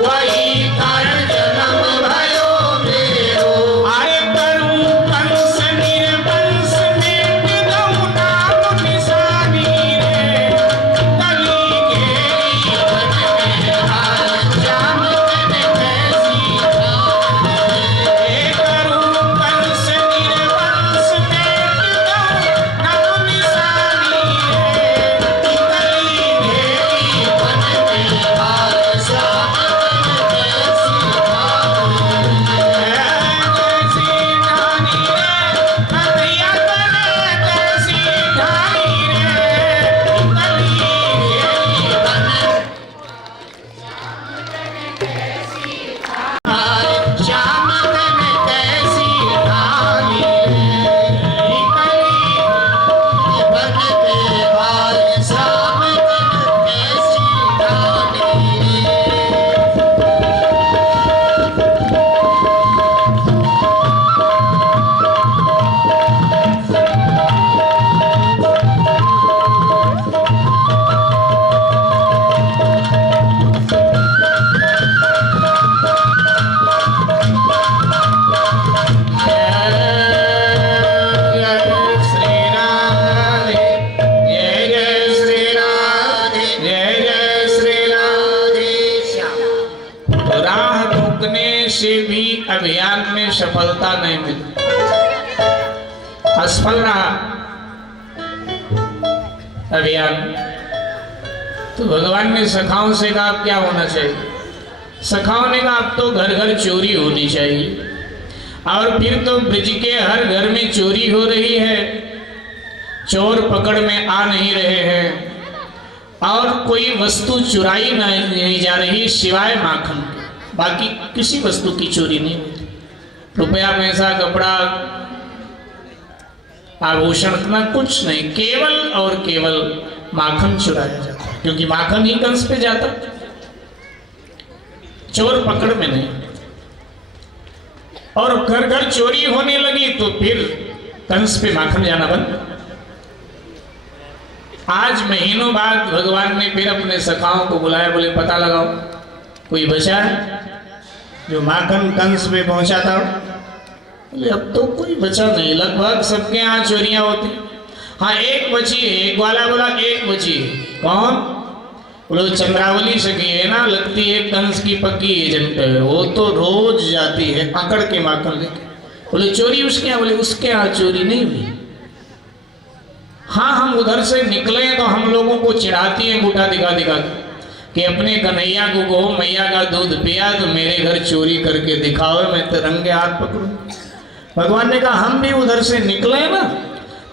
वही कारण जन्म भयो मेरो, अरे करूं कंस निर्वंश मिट दऊं नाम निशानी रे, कली घेरी मन में हाल जाम तने कैसी हे करूं कंस निर्वंश मिट दऊं नाम निशानी रे, कली घेरी मन में हाल जाम तने कैसी कैसी ढानी रे, कन्हैया तने कैसी ढानी रे, कली घेरी श्याम तने कैसी ढाली बन पे हाल श्याम तने कैसी ढाली जय श्री राम जय जय श्री राम जय जय श्री राम। राह रोकने से भी अभियान में सफलता नहीं मिली, असफल रहा अभियान। तो भगवान ने सखाओं से कहा अब क्या होना चाहिए? सखाओं ने कहा अब तो घर घर चोरी होनी चाहिए, और फिर तो ब्रज के हर घर में चोरी हो रही है, चोर पकड़ में आ नहीं रहे हैं, और कोई वस्तु चुराई नहीं जा रही सिवाय माखन के, बाकी किसी वस्तु की चोरी नहीं होती। रुपया पैसा कपड़ा आभूषण इतना कुछ नहीं, केवल और केवल माखन चुराया जाता है, क्योंकि माखन ही कंस पे जाता, चोर पकड़ में नहीं। और घर घर चोरी होने लगी तो फिर कंस पे माखन जाना बंद। आज महीनों बाद भगवान ने फिर अपने सखाओं को बुलाया, बोले पता लगाओ कोई बचा है जो माखन कंस पे पहुंचा था? बोले अब तो कोई बचा नहीं, लगभग सबके यहाँ चोरियां होती। हाँ एक बची है, एक वाला बोला एक बची है। कौन? बोले चंद्रावली सखी है ना, लगती है कंस की पक्की एजेंट है, वो तो रोज जाती है अकड़ के माखन लेके। बोले चोरी उसके यहाँ? बोले उसके यहाँ चोरी नहीं हुई। हाँ हम उधर से निकले तो हम लोगों को चिढ़ाती है अंगूठा दिखा दिखा के कि अपने कन्हैया को कहो मैया का दूध पिया तो मेरे घर चोरी करके दिखाओ, मैं तिरंगे हाथ पकड़ूं। भगवान ने कहा हम भी उधर से निकले ना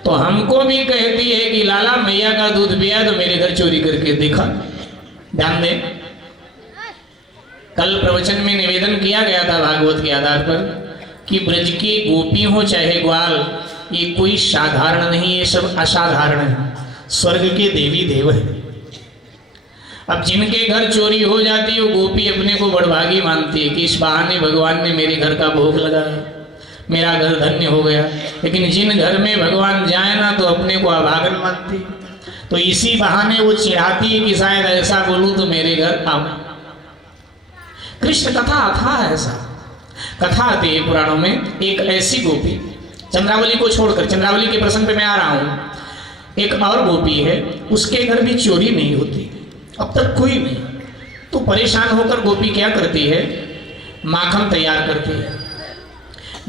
तो हमको भी कहती है कि लाला मैया का दूध पिया तो मेरे घर चोरी करके दिखा। ध्यान दें, कल प्रवचन में निवेदन किया गया था भागवत के आधार पर कि ब्रज की गोपी हो चाहे ग्वाल, ये कोई साधारण नहीं, ये सब असाधारण है, स्वर्ग के देवी देव है। अब जिनके घर चोरी हो जाती है वो गोपी अपने को बड़भागी मानती है कि इस बहाने भगवान ने मेरे घर का भोग लगाया, मेरा घर धन्य हो गया। लेकिन जिन घर में भगवान जाए ना तो अपने को अभागन मानती है, तो इसी बहाने वो चिढ़ाती है कि शायद ऐसा बोलूं तो मेरे घर आओ। कृष्ण कथा था ऐसा, कथा आती है पुराणों में। एक ऐसी गोपी, चंद्रावली को छोड़कर, चंद्रावली के प्रसंग पे मैं आ रहा हूं, एक और गोपी है, उसके घर भी चोरी नहीं होती अब तक कोई नहीं। तो परेशान होकर गोपी क्या करती है, माखन तैयार करती है,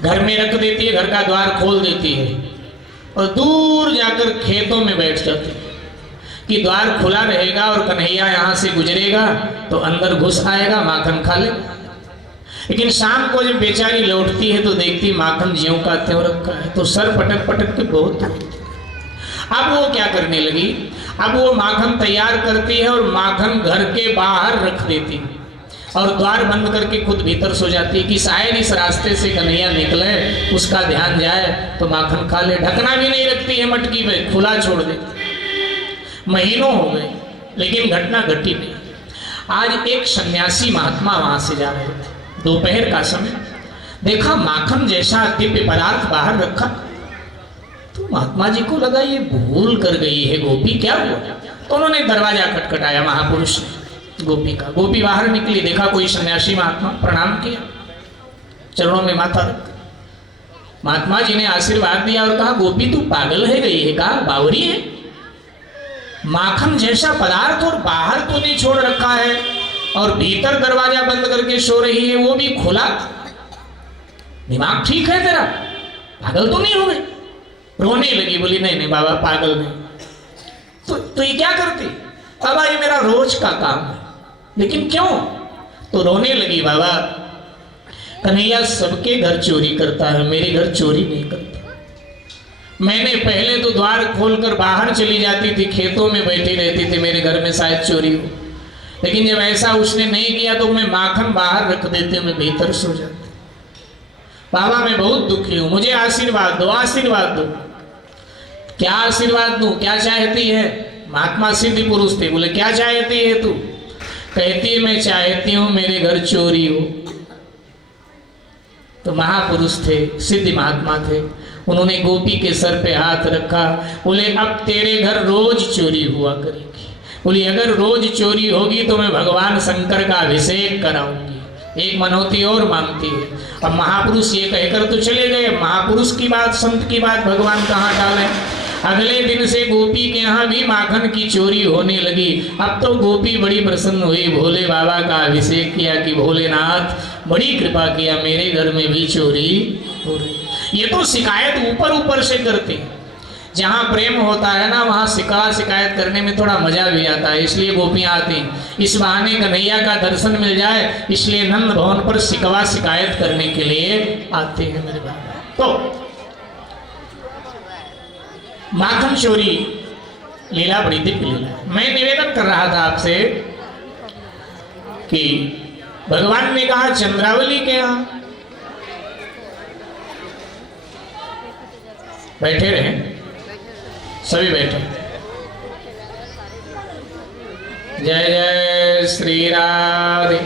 घर में रख देती है, घर का द्वार खोल देती है और दूर जाकर खेतों में बैठ जाती है कि द्वार खुला रहेगा और कन्हैया यहाँ से गुजरेगा तो अंदर घुस आएगा, माखन खा लेगा। लेकिन शाम को जब बेचारी लौटती है तो देखती माखन ज्यों का त्यों रखा है, तो सर पटक पटक के बहुत रोती। अब वो क्या करने लगी, अब वो माखन तैयार करती है और माखन घर के बाहर रख देती है। और द्वार बंद करके खुद भीतर सो जाती है कि शायद इस रास्ते से कन्हैया निकले, उसका ध्यान जाए तो माखन खा ले। ढकना भी नहीं रखती है मटकी पे, खुला छोड़ देती। महीनों हो गए लेकिन घटना घटी नहीं। आज एक सन्यासी महात्मा वहां से जा रहे थे, दोपहर का समय, देखा माखन जैसा दिव्य पदार्थ बाहर रखा, तो महात्मा जी को लगा ये भूल कर गई है गोपी, क्या हुआ? तो उन्होंने दरवाजा खटखटाया महापुरुष ने गोपी का। गोपी बाहर निकली, देखा कोई सन्यासी महात्मा, प्रणाम किया, चरणों में माथा रख। महात्मा जी ने आशीर्वाद दिया और कहा गोपी तू पागल है गई है, कहा बावरी है? माखन जैसा पदार्थ और बाहर तो नहीं छोड़ रखा है और भीतर दरवाजा बंद करके सो रही है, वो भी खुला। दिमाग ठीक है तेरा? पागल तो नहीं हो गई? रोने लगी, बोली नहीं नहीं बाबा पागल नहीं। तो ये क्या करती? बाबा ये मेरा रोज का काम है। लेकिन क्यों? तो रोने लगी, बाबा कन्हैया सबके घर चोरी करता है, मेरे घर चोरी नहीं करता। मैंने पहले तो द्वार खोलकर बाहर चली जाती थी, खेतों में बैठी रहती थी, मेरे घर में शायद चोरी हो। लेकिन जब ऐसा उसने नहीं किया तो मैं माखन बाहर रख देते, मैं भीतर सो जाती। बाबा मैं बहुत दुखी हूं, मुझे आशीर्वाद दो, आशीर्वाद दो। क्या आशीर्वाद दूं? क्या चाहती है? महात्मा सिद्ध पुरुष थे, बोले क्या चाहती है तू? कहती है मैं चाहती हूं मेरे घर चोरी हो। तो महापुरुष थे, सिद्ध महात्मा थे, उन्होंने गोपी के सर पे हाथ रखा, बोले अब तेरे घर रोज चोरी हुआ करेगी। बोली अगर रोज चोरी होगी तो मैं भगवान शंकर का अभिषेक कराऊंगी। एक मनौती और मांगती है। अब महापुरुष ये कहकर तो चले गए, महापुरुष की बात, संत की बात भगवान कहाँ डालें। अगले दिन से गोपी के यहाँ भी माखन की चोरी होने लगी। अब तो गोपी बड़ी प्रसन्न हुई, भोले बाबा का अभिषेक किया कि भोलेनाथ बड़ी कृपा किया, मेरे घर में भी चोरी हो रही। ये तो शिकायत ऊपर ऊपर से करते हैं। जहाँ प्रेम होता है ना वहाँ शिकायत करने में थोड़ा मजा भी आता है, इसलिए गोपियाँ आती हैं। इस बहाने कन्हैया का दर्शन मिल जाए, इसलिए नंद भवन पर शिकायत करने के लिए आते हैं मेरे बाबा। तो माखन चोरी लीला बड़ी दिव्य लीला। मैं निवेदन कर रहा था आपसे कि भगवान ने कहा चंद्रावली के यहाँ बैठे रहे, सभी बैठे। जय जय श्री राधे।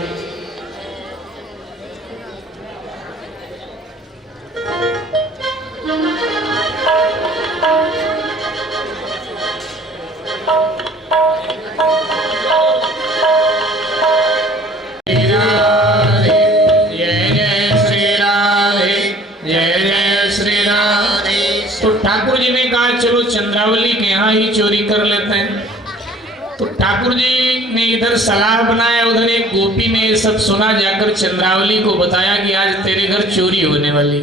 ठाकुर जी ने कहा चलो चंद्रावली के यहाँ ही चोरी कर लेते हैं। तो ठाकुर जी ने इधर सलाह बनाया, उधर एक गोपी ने ये सब सुना, जाकर चंद्रावली को बताया कि आज तेरे घर चोरी होने वाली।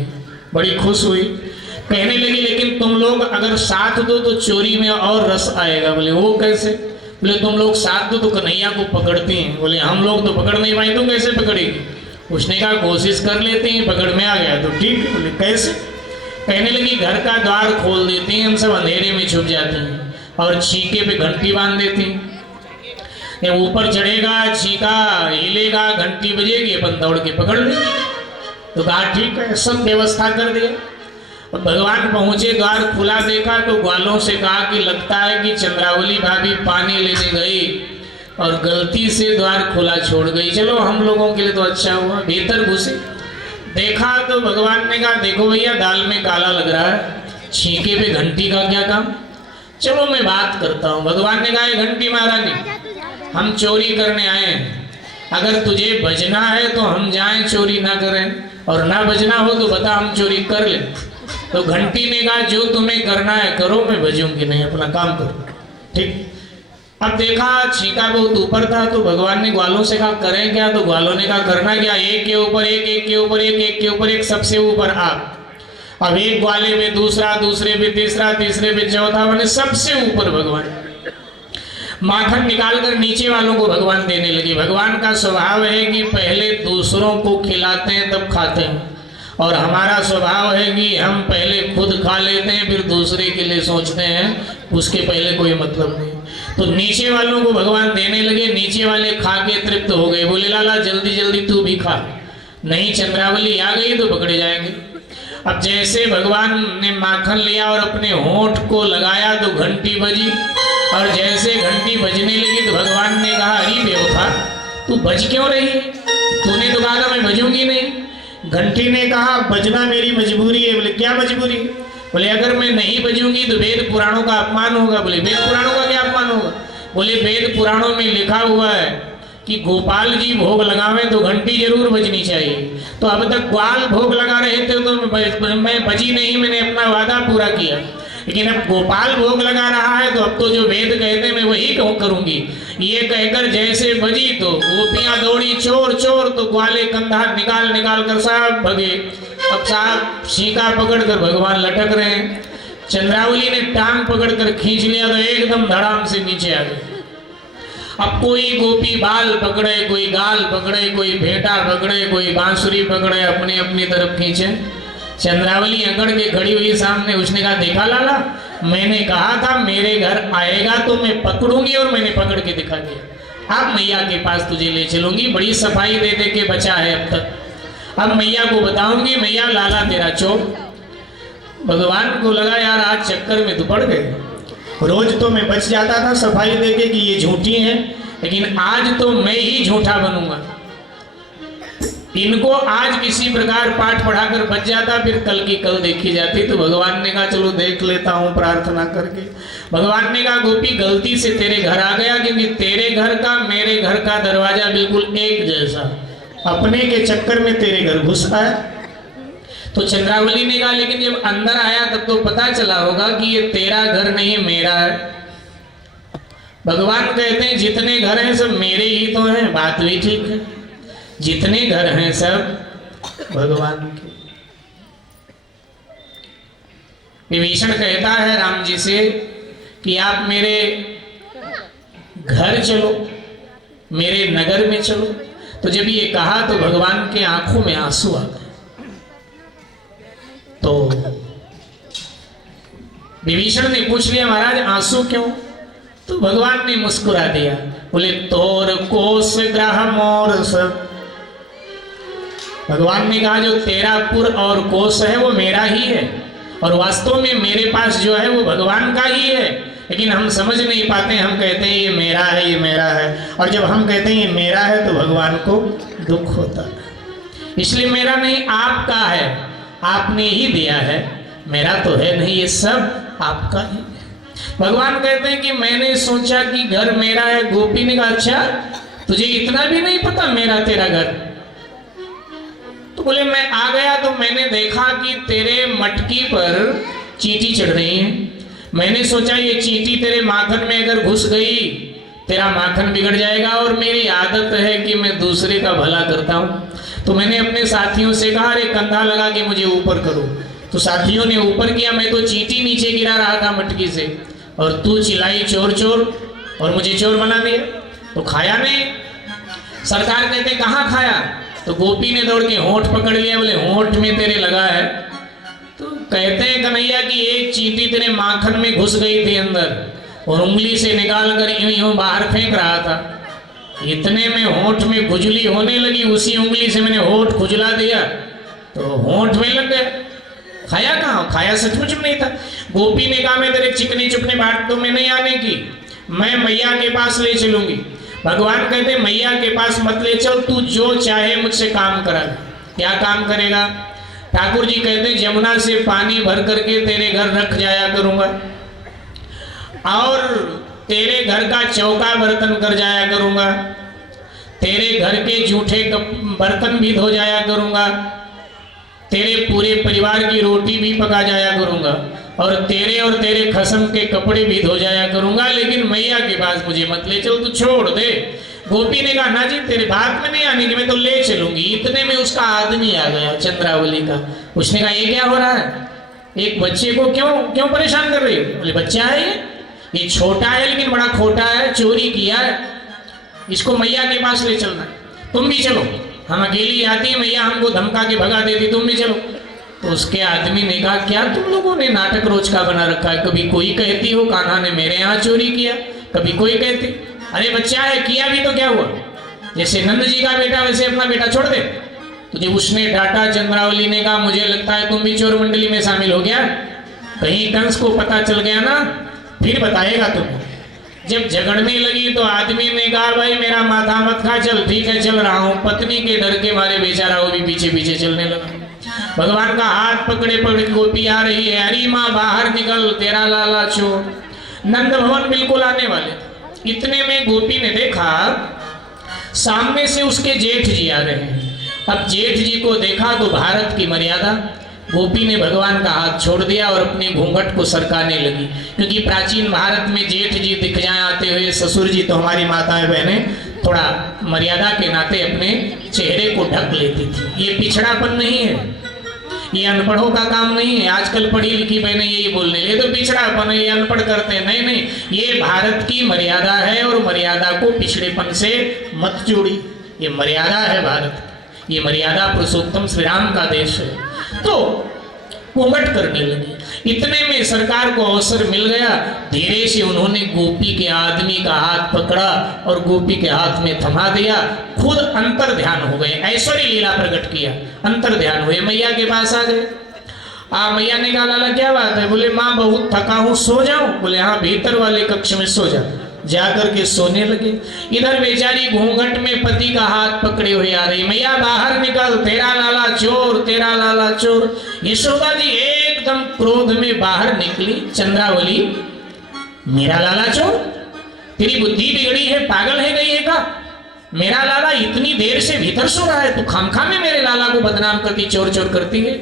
बड़ी खुश हुई, कहने लगी लेकिन तुम लोग अगर साथ दो तो चोरी में और रस आएगा। बोले वो कैसे? बोले तुम लोग साथ दो तो कन्हैया को पकड़ती हैं। बोले हम लोग तो पकड़ नहीं पाए, तुम कैसे पकड़ेगी? उसने कहा कोशिश कर लेते हैं, पकड़ में आ गया तो ठीक। बोले कैसे? कहने लगी घर का द्वार खोल देती हैं, हम सब अंधेरे में छुप जाते हैं और छीके पे घंटी बांध देती हैं। ऊपर चढ़ेगा, छीका हिलेगा, घंटी बजेगी, अपन दौड़ के पकड़ लेंगे। तो कहा ठीक है, सब व्यवस्था कर दिया। भगवान पहुंचे, द्वार खुला देखा तो ग्वालों से कहा कि लगता है कि चंद्रावली भाभी पानी लेने गई और गलती से द्वार खुला छोड़ गई। चलो हम लोगों के लिए तो अच्छा हुआ, भीतर घुसे। देखा तो भगवान ने कहा देखो भैया दाल में काला लग रहा है, छीके पे घंटी का क्या काम? चलो मैं बात करता हूँ। भगवान ने कहा घंटी महारानी हम चोरी करने आए हैं, अगर तुझे बजना है तो हम जाएं चोरी ना करें, और ना बजना हो तो बता हम चोरी कर लें। तो घंटी ने कहा जो तुम्हें करना है करो, मैं बजूंगी नहीं, अपना काम करो। ठीक। अब देखा छीका बहुत ऊपर था तो भगवान ने ग्वालों से कहा करें क्या? तो ग्वालों ने कहा करना क्या, एक के ऊपर एक, एक के ऊपर एक, एक के ऊपर एक, सबसे ऊपर आप। अब एक ग्वाले में दूसरा, दूसरे पे तीसरा, तीसरे पे चौथा, मैंने सबसे ऊपर भगवान माखन निकालकर नीचे वालों को भगवान देने लगे। भगवान का स्वभाव है कि पहले दूसरों को खिलाते हैं तब खाते हैं, और हमारा स्वभाव है कि हम पहले खुद खा लेते हैं फिर दूसरे के लिए सोचते हैं, उसके पहले कोई मतलब नहीं। तो नीचे वालों को भगवान देने लगे, नीचे वाले खा के तृप्त हो गए, बोले लाला जल्दी जल्दी तू भी खा, नहीं चंद्रावली आ गई तो पकड़े जाएंगे। अब जैसे भगवान ने माखन लिया और अपने होंठ को लगाया तो घंटी बजी, और जैसे घंटी बजने लगी तो भगवान ने कहा अरे बेवफा तू बज क्यों रही, तूने तो कहा था मैं बजूंगी नहीं। घंटी ने कहा बजना मेरी मजबूरी है। बोले क्या मजबूरी? बोले अगर मैं नहीं बजूंगी तो वेद पुराणों का अपमान होगा। बोले वेद पुराणों का क्या अपमान होगा? बोले वेद पुराणों में लिखा हुआ है कि गोपाल जी भोग लगावे तो घंटी जरूर बजनी चाहिए। तो अब तक ग्वाल भोग लगा रहे थे तो मैं बजी नहीं, मैंने अपना वादा पूरा किया। लेकिन अब गोपाल भोग लगा रहा है तो अब तो जो वेद कहते मैं वही करूंगी। ये कहकर जैसे बजी तो गोपियां दौड़ी चोर चोर, तो ग्वाले कंधा निकाल निकाल कर साहब भगे। अब साहब सीका पकड़कर भगवान लटक रहे हैं, चंद्रावली ने टांग पकड़कर खींच लिया तो एकदम धड़ाम से नीचे आ गए। अब कोई गोपी बाल पकड़े, कोई गाल पकड़े, कोई भेंटा पकड़े, कोई बांसुरी पकड़े, अपनी अपनी तरफ खींचे। चंद्रावली अकड़ के खड़ी हुई सामने, उसने कहा देखा लाला मैंने कहा था मेरे घर आएगा तो मैं पकड़ूंगी, और मैंने पकड़ के दिखा दिया। अब मैया के पास तुझे ले चलूंगी, बड़ी सफाई दे दे के बचा है अब तक। अब मैया को बताऊंगी मैया लाला तेरा चोर। भगवान को लगा यार आज चक्कर में तो पड़ गए, रोज तो मैं बच जाता था सफाई देके कि ये झूठी है, लेकिन आज तो मैं ही झूठा बनूंगा। इनको आज किसी प्रकार पाठ पढ़ाकर बच जाता, फिर कल की कल देखी जाती। तो भगवान ने कहा चलो देख लेता हूँ प्रार्थना करके। भगवान ने कहा गोपी गलती से तेरे घर आ गया, क्योंकि तेरे घर का मेरे घर का दरवाजा बिल्कुल एक जैसा, अपने के चक्कर में तेरे घर घुस आया। तो चंद्रावली ने कहा लेकिन जब अंदर आया तब तो पता चला होगा कि ये तेरा घर नहीं मेरा है। भगवान कहते हैं जितने घर हैं सब मेरे ही तो हैं। बात भी ठीक है, जितने घर हैं सब भगवान के। विभीषण कहता है राम जी से कि आप मेरे घर चलो, मेरे नगर में चलो। तो जब ये कहा तो भगवान के आंखों में आंसू आ गए। तो विभीषण ने पूछ लिया महाराज आंसू क्यों? तो भगवान ने मुस्कुरा दिया, बोले तोर कोस ग्रह मोर सब। भगवान ने कहा जो तेरा पुर और कोस है वो मेरा ही है, और वास्तव में मेरे पास जो है वो भगवान का ही है, लेकिन हम समझ नहीं पाते। हम कहते हैं ये मेरा है, ये मेरा है, और जब हम कहते हैं ये मेरा है तो भगवान को दुख होता है। इसलिए मेरा नहीं आपका है, आपने ही दिया है, मेरा तो है नहीं, ये सब आपका ही है। भगवान कहते हैं कि मैंने सोचा कि घर मेरा है। गोपी ने कहा अच्छा तुझे इतना भी नहीं पता मेरा तेरा घर? तो बोले मैं आ गया तो मैंने देखा कि तेरे मटकी पर चींटी चढ़ रही है। मैंने सोचा ये चींटी तेरे माखन में अगर घुस गई तेरा माखन बिगड़ जाएगा, और मेरी आदत है कि मैं दूसरे का भला करता हूँ। तो मैंने अपने साथियों से कहा अरे कंधा लगा के मुझे ऊपर करो। तो साथियों ने ऊपर किया, मैं तो चींटी नीचे गिरा रहा था मटकी से, और तू चिल्लाई चोर चोर और मुझे चोर बना दिया। तो खाया नहीं। सरकार कहते कहाँ खाया? तो गोपी ने दौड़ के होंठ पकड़ लिया, बोले होंठ में तेरे लगा है। तो कहते हैं कन्हैया कि एक चींटी तेरे माखन में घुस गई थी अंदर, और उंगली से निकाल कर यूं यूं बाहर फेंक रहा था। इतने में होंठ में खुजली होने लगी, उसी उंगली से मैंने होंठ खुजला दिया तो होंठ में लग गया। खाया कहाँ? खाया सचमुच में नहीं था। गोपी ने कहा मैं तेरे चिकनी चुपने बातों में नहीं आने की, मैं मैया के पास ले चलूंगी। भगवान कहते मैया के पास मत ले चल, तू जो चाहे मुझसे काम करा। क्या काम करेगा? ठाकुर जी कहते यमुना से पानी भर करके तेरे घर रख जाया करूंगा, और तेरे घर का चौका बर्तन कर जाया करूंगा, तेरे घर के जूठे बर्तन भी धो जाया करूंगा, तेरे पूरे परिवार की रोटी भी पका जाया करूंगा, और तेरे खसम के कपड़े भी धो जाया करूंगा, लेकिन मैया के पास मुझे मत ले चल, तू छोड़ दे। गोपी ने कहा ना जी तेरे बात में नहीं आने की, मैं तो ले चलूंगी। इतने में उसका आदमी आ गया चंद्रावली का। उसने कहा ये क्या हो रहा है? एक बच्चे को क्यों परेशान कर रही हो? बोले बच्चा है ये छोटा है लेकिन बड़ा खोटा है, चोरी किया है, इसको मैया के पास ले चलना। तुम भी चलो, हम अकेली आती है, मैया हमको धमका के भगा देती, तुम भी चलो। तो उसके आदमी ने कहा क्या तुम लोगों ने नाटक रोज का बना रखा है? कभी कोई कहती हो कान्हा ने मेरे यहाँ चोरी किया, कभी कोई कहती अरे बच्चा है किया भी तो क्या हुआ, जैसे नंद जी का बेटा वैसे अपना बेटा छोड़ दे। तो जब उसने डांटा, चंद्रावली ने कहा मुझे लगता है तुम भी चोर मंडली में शामिल हो गया, कहीं कंस को पता चल गया ना फिर बताएगा तुम्हें। जब झगड़ने लगी तो आदमी ने कहा भाई मेरा माथा मत खा, चल ठीक है चल रहा हूं। पत्नी के डर के मारे बेचारा वो भी पीछे पीछे चलने लगा। भगवान का हाथ पकड़े पकड़े गोपी आ रही है, अरे माँ बाहर निकल तेरा लाला चोर। नंद भवन बिल्कुल आने वाले, इतने में गोपी ने देखा सामने से उसके जेठ जी आ रहे हैं। अब जेठ जी को देखा तो भारत की मर्यादा, गोपी ने भगवान का हाथ छोड़ दिया और अपने घूंघट को सरकाने लगी, क्योंकि प्राचीन भारत में जेठ जी दिख जाए आते हुए, ससुर जी तो हमारी माताएं बहनें थोड़ा मर्यादा के नाते अपने चेहरे को ढक लेती थी। ये पिछड़ापन नहीं है, ये अनपढ़ों का काम नहीं है। आजकल पढ़ी लिखी बहनें यही बोलने ये तो पिछड़ापन है, ये अनपढ़ करते हैं। नहीं नहीं, ये भारत की मर्यादा है और मर्यादा को पिछड़ेपन से मत जोड़ी। ये मर्यादा है भारत, ये मर्यादा पुरुषोत्तम श्री राम का देश है। तो घूंघट करने लगी। इतने में सरकार को अवसर मिल गया, धीरे से उन्होंने गोपी के आदमी का हाथ पकड़ा और गोपी के हाथ में थमा दिया। खुद अंतर ध्यान हो गए, ऐश्वर्य लीला प्रकट किया, अंतर ध्यान हुए, मैया के पास आ गए। मैया ने कहा लाला क्या बात है? बोले माँ बहुत थका हूँ, सो जाऊं? बोले हाँ भीतर वाले कक्ष में सो जा। जाकर के सोने लगे। इधर बेचारी घूंघट में पति का हाथ पकड़े हुए आ रही, मैया बाहर निकल तेरा लाला चोर, तेरा लाला चोर। यशोदा जी एकदम क्रोध में बाहर निकली। चंद्रावली मेरा लाला चोर? तेरी बुद्धि बिगड़ी है, पागल है गई है का? मेरा लाला इतनी देर से भीतर सो रहा है, तू खामखा में मेरे लाला को बदनाम करती, चोर चोर करती है।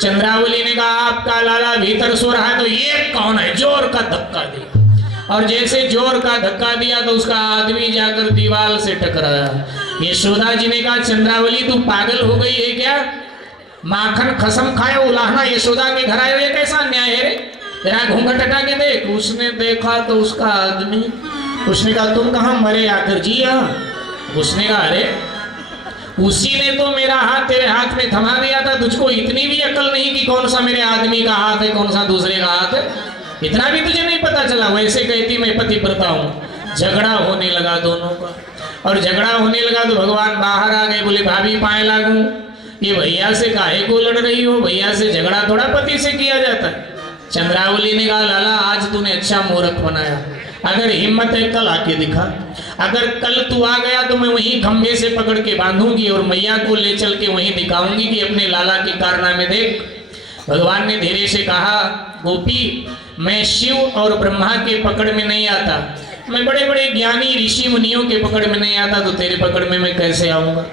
चंद्रावली ने कहा आपका लाला भीतर सो रहा है तो ये कौन है? जोर का धक्का दिया, और जैसे जोर का धक्का दिया तो उसका आदमी जाकर दीवार से टकराया। यशोदा जी ने कहा चंद्रावली तू पागल हो गई है क्या? माखन खसम खाए उलाहना यशोदा के घर आए, ये कैसा अन्याय है रे? तेरा घूंघट हटा के देख। उसने देखा तो उसका आदमी, उसने कहा तुम कहाँ मरे आकर? जी हाँ। उसने कहा अरे उसी ने तो मेरा हाथ तेरे हाथ में थमा दिया था, तुझको इतनी भी अकल नहीं कि कौन सा मेरे आदमी का हाथ है कौन सा दूसरे का हाथ है, इतना भी तुझे नहीं पता चला? वैसे कहती मैं पतिव्रता हूँ। झगड़ा होने लगा दोनों का, और झगड़ा होने लगा तो भगवान बाहर आ गए। बोले भाभी पाए लागू, ये भैया से काहे को लड़ रही हो? भैया से झगड़ा थोड़ा पति से किया जाता है। चंद्रावली ने कहा लाला आज तूने अच्छा मूर्ख बनाया, अगर हिम्मत है कल आके दिखा। अगर कल तू आ गया तो मैं वहीं खंभे से पकड़ के बांधूंगी और मैया को ले चल के वहीं दिखाऊंगी कि अपने लाला के कारनामे देख। भगवान ने धीरे से कहा गोपी मैं शिव और ब्रह्मा के पकड़ में नहीं आता, मैं बड़े बड़े ज्ञानी ऋषि मुनियों के पकड़ में नहीं आता, तो तेरे पकड़ में मैं कैसे आऊंगा?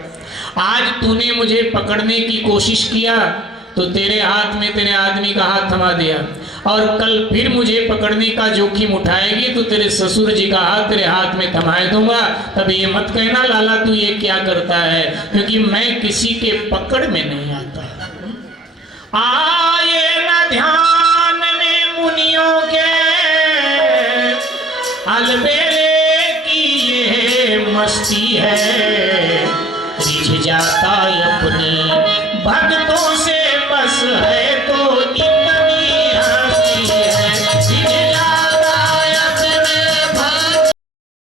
आज तूने मुझे पकड़ने की कोशिश किया तो तेरे हाथ में तेरे आदमी का हाथ थमा दिया, और कल फिर मुझे पकड़ने का जोखिम उठाएगी तो तेरे ससुर जी का हाथ तेरे हाथ में थमाए दूंगा। तब ये मत कहना लाला तू ये क्या करता है, क्योंकि मैं किसी के पकड़ में नहीं आता। आए न ध्यान में मुनियों के अलबेले की ये मस्ती है, रिझ जाता अपनी